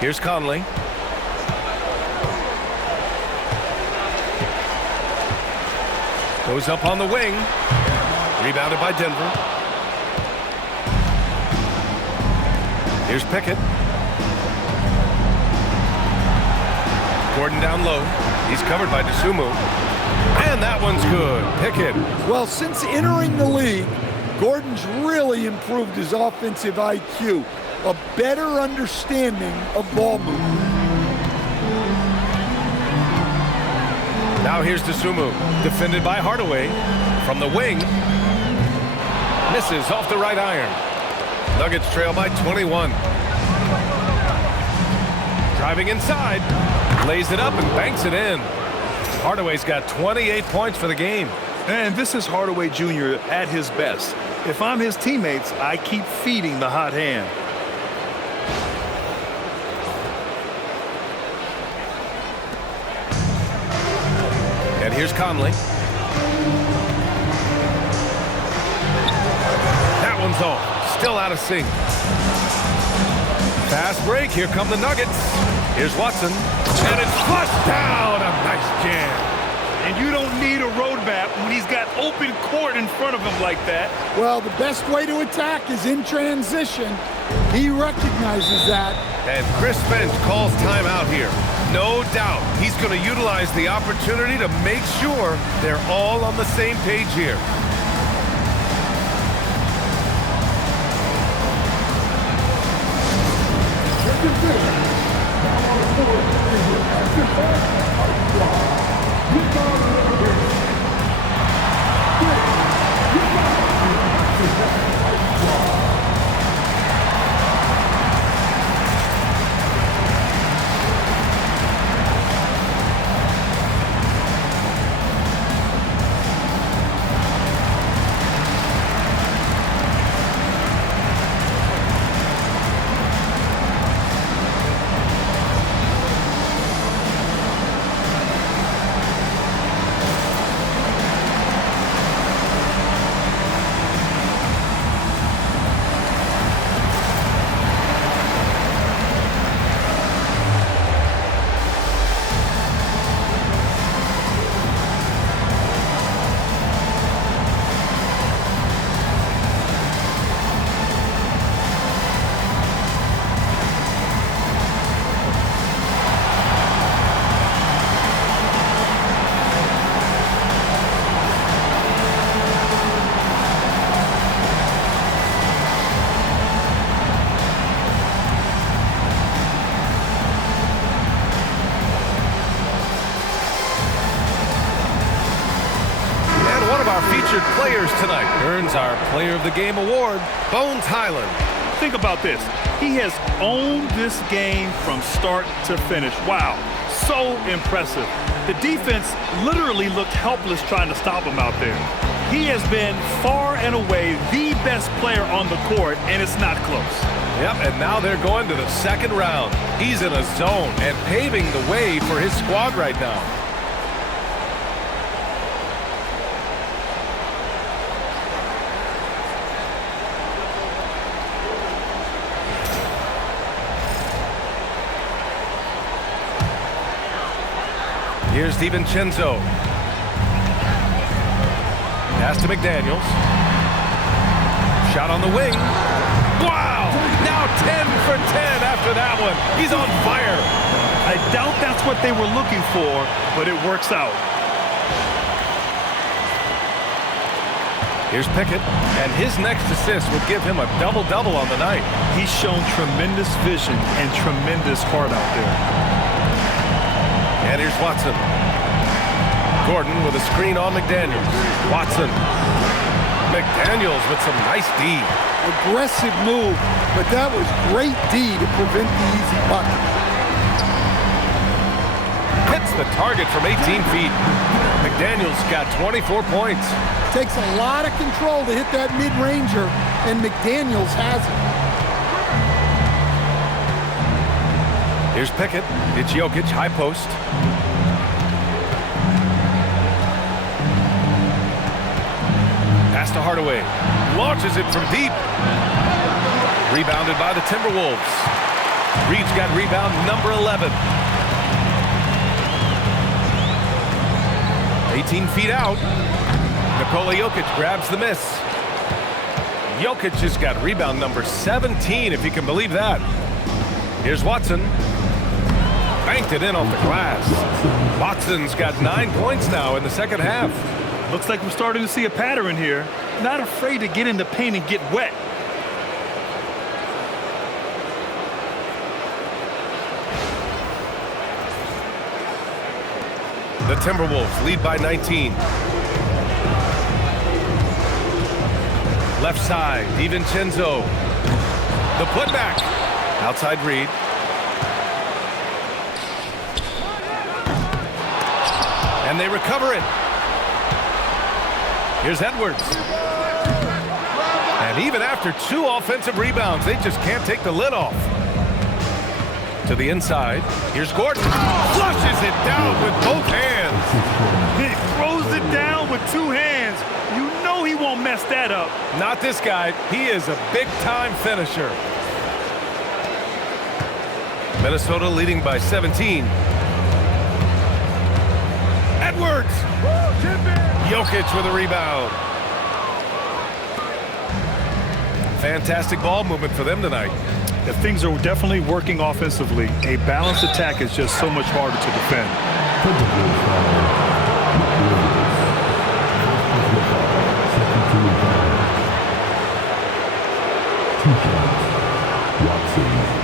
Here's Conley. Goes up on the wing. Rebounded by Denver. Here's Pickett. Gordon down low. He's covered by Dosunmu. And that one's good. Pickett. Well, since entering the league, Gordon's really improved his offensive IQ. A better understanding of ball movement. Now here's Dosunmu, defended by Hardaway. From the wing. Misses off the right iron. Nuggets trail by 21. Driving inside. Lays it up and banks it in. Hardaway's got 28 points for the game. And this is Hardaway Jr. at his best. If I'm his teammates, I keep feeding the hot hand. And here's Conley. That one's off. Still out of sync. Fast break. Here come the Nuggets. Here's Watson. And it's flushed down. A nice jam. And you don't need a roadmap when he's got open court in front of him like that. Well, the best way to attack is in transition. He recognizes that. And Chris Finch calls timeout here. No doubt he's going to utilize the opportunity to make sure they're all on the same page here. Players tonight earns our Player of the Game award, Bones Highland. Think about this. He has owned this game from start to finish. Wow, so impressive. The defense literally looked helpless trying to stop him out there. He has been far and away the best player on the court, and it's not close. Yep, and now they're going to the second round. He's in a zone and paving the way for his squad right now. Here's DiVincenzo. Pass to McDaniels. Shot on the wing. Wow! Now 10 for 10 after that one. He's on fire. I doubt that's what they were looking for, but it works out. Here's Pickett, and his next assist would give him a double-double on the night. He's shown tremendous vision and tremendous heart out there. And here's Watson. Gordon with a screen on McDaniels. Watson. McDaniels with some nice D. Aggressive move, but that was great D to prevent the easy bucket. Hits the target from 18 feet. McDaniels got 24 points. Takes a lot of control to hit that mid-ranger, and McDaniels has it. Here's Pickett. It's Jokic, high post. Pass to Hardaway. Launches it from deep. Rebounded by the Timberwolves. Reed's got rebound number 11. 18 feet out. Nikola Jokic grabs the miss. Jokic has got rebound number 17, if you can believe that. Here's Watson. Banked it in off the glass. Watson's got 9 points now in the second half. Looks like we're starting to see a pattern here. Not afraid to get in the paint and get wet. The Timberwolves lead by 19. Left side, DiVincenzo. The putback. Outside Reed. And they recover it. Here's Edwards. And even after 2 offensive rebounds, they just can't take the lid off. To the inside. Here's Gordon. Flushes it down with both hands. He throws it down with 2 hands. You know he won't mess that up. Not this guy. He is a big-time finisher. Minnesota leading by 17. Edwards. Jokic with a rebound. Fantastic ball movement for them tonight. If things are definitely working offensively, a balanced attack is just so much harder to defend. Watson.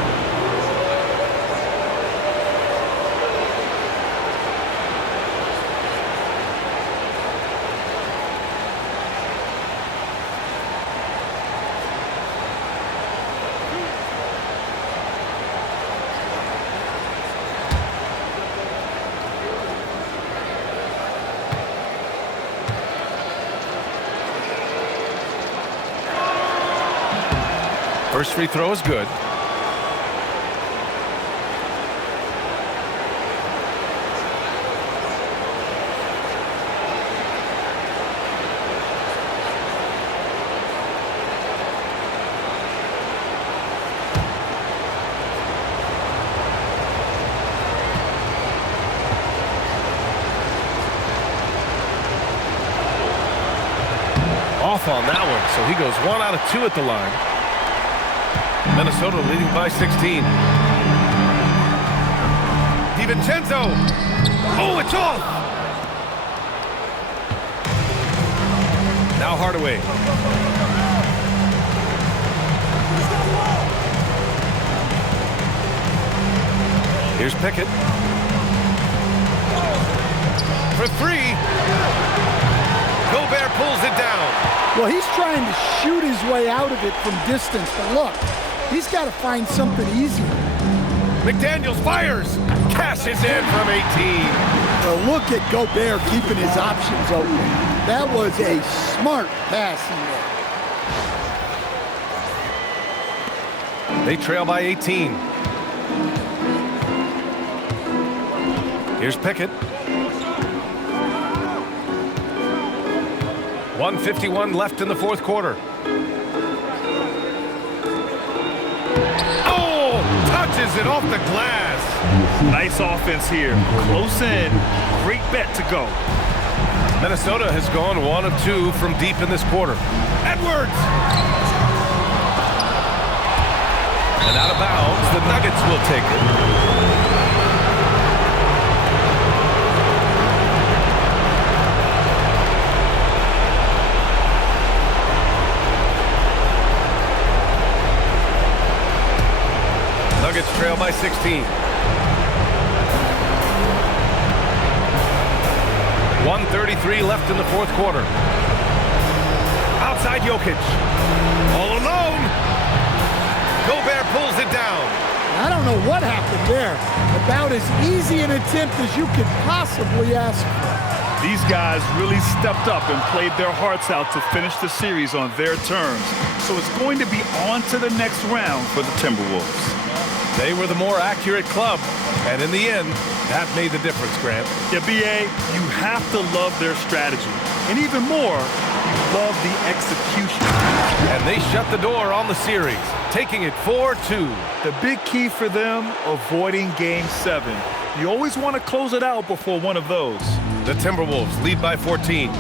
First free throw is good. Off on that one, so he goes 1 out of 2 at the line. Minnesota leading by 16. DiVincenzo. Oh, it's off. Now Hardaway. Here's Pickett. For 3. Gobert pulls it down. Well, he's trying to shoot his way out of it from distance, but look, he's got to find something easier. McDaniels fires. Cashes in from 18. Well, look at Gobert keeping his options open. That was a smart pass in there. They trail by 18. Here's Pickett. 1:51 left in the fourth quarter. Oh, touches it off the glass. Nice offense here. Close in. Great bet to go. Minnesota has gone 1 of 2 from deep in this quarter. Edwards! And out of bounds, the Nuggets will take it. Nuggets trail by 16. 1:35 2:33 left in the fourth quarter. Outside Jokic. All alone. Gobert pulls it down. I don't know what happened there. About as easy an attempt as you could possibly ask for. These guys really stepped up and played their hearts out to finish the series on their terms. So it's going to be on to the next round for the Timberwolves. They were the more accurate club, and in the end, that made the difference, Grant. Yeah, B.A., you have to love their strategy. And even more, you love the execution. And they shut the door on the series, taking it 4-2. The big key for them, avoiding Game 7. You always want to close it out before one of those. The Timberwolves lead by 14.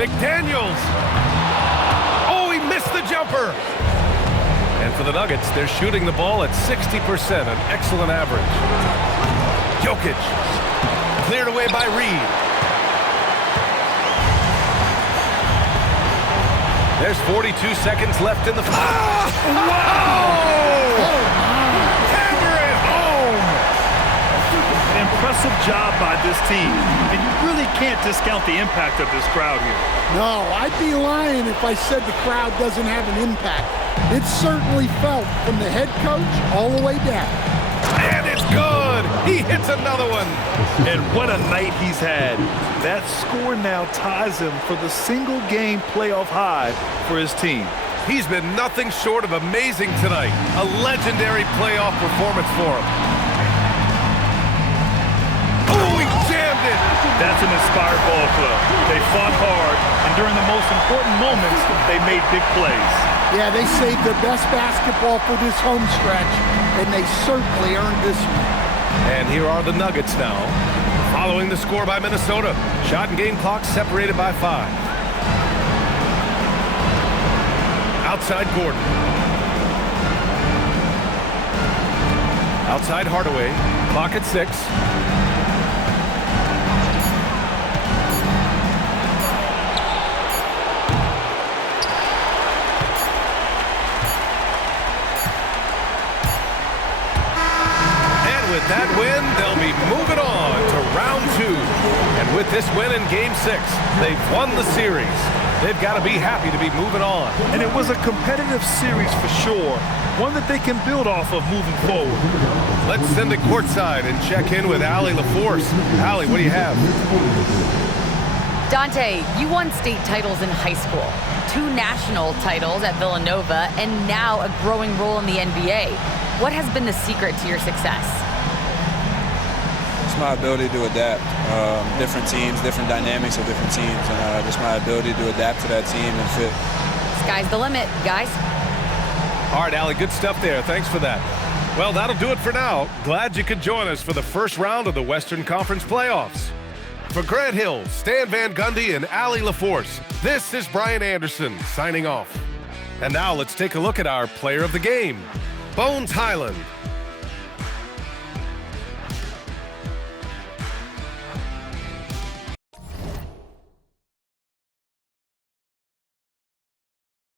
McDaniels! Oh, he missed the jumper! And for the Nuggets, they're shooting the ball at 60%, an excellent average. Jokic, cleared away by Reed. There's 42 seconds left in the... Hammer it home! An impressive job by this team. And you really can't discount the impact of this crowd here. No, I'd be lying if I said the crowd doesn't have an impact. It's certainly felt from the head coach all the way down. And it's good! He hits another one! And what a night he's had. That score now ties him for the single-game playoff high for his team. He's been nothing short of amazing tonight. A legendary playoff performance for him. Oh, he jammed it! That's an inspired ball club. They fought hard, and during the most important moments, they made big plays. Yeah, they saved their best basketball for this home stretch, and they certainly earned this one. And here are the Nuggets now, following the score by Minnesota. Shot and game clock separated by 5. Outside Gordon. Outside Hardaway. Clock at 6. With that win, they'll be moving on to round 2. And with this win in Game 6, they've won the series. They've got to be happy to be moving on. And it was a competitive series for sure, one that they can build off of moving forward. Let's send it courtside and check in with Allie LaForce. Allie, what do you have? Dante, you won state titles in high school, 2 national titles at Villanova, and now a growing role in the NBA. What has been the secret to your success? My ability to adapt. Different teams, different dynamics of different teams, and just my ability to adapt to that team and fit. Sky's the limit, guys. All right, Allie, good stuff there. Thanks for that. Well, that'll do it for now. Glad you could join us for the first round of the Western Conference playoffs. For Grant Hill, Stan Van Gundy, and Allie LaForce, this is Brian Anderson signing off. And now let's take a look at our player of the game. Bones Highland,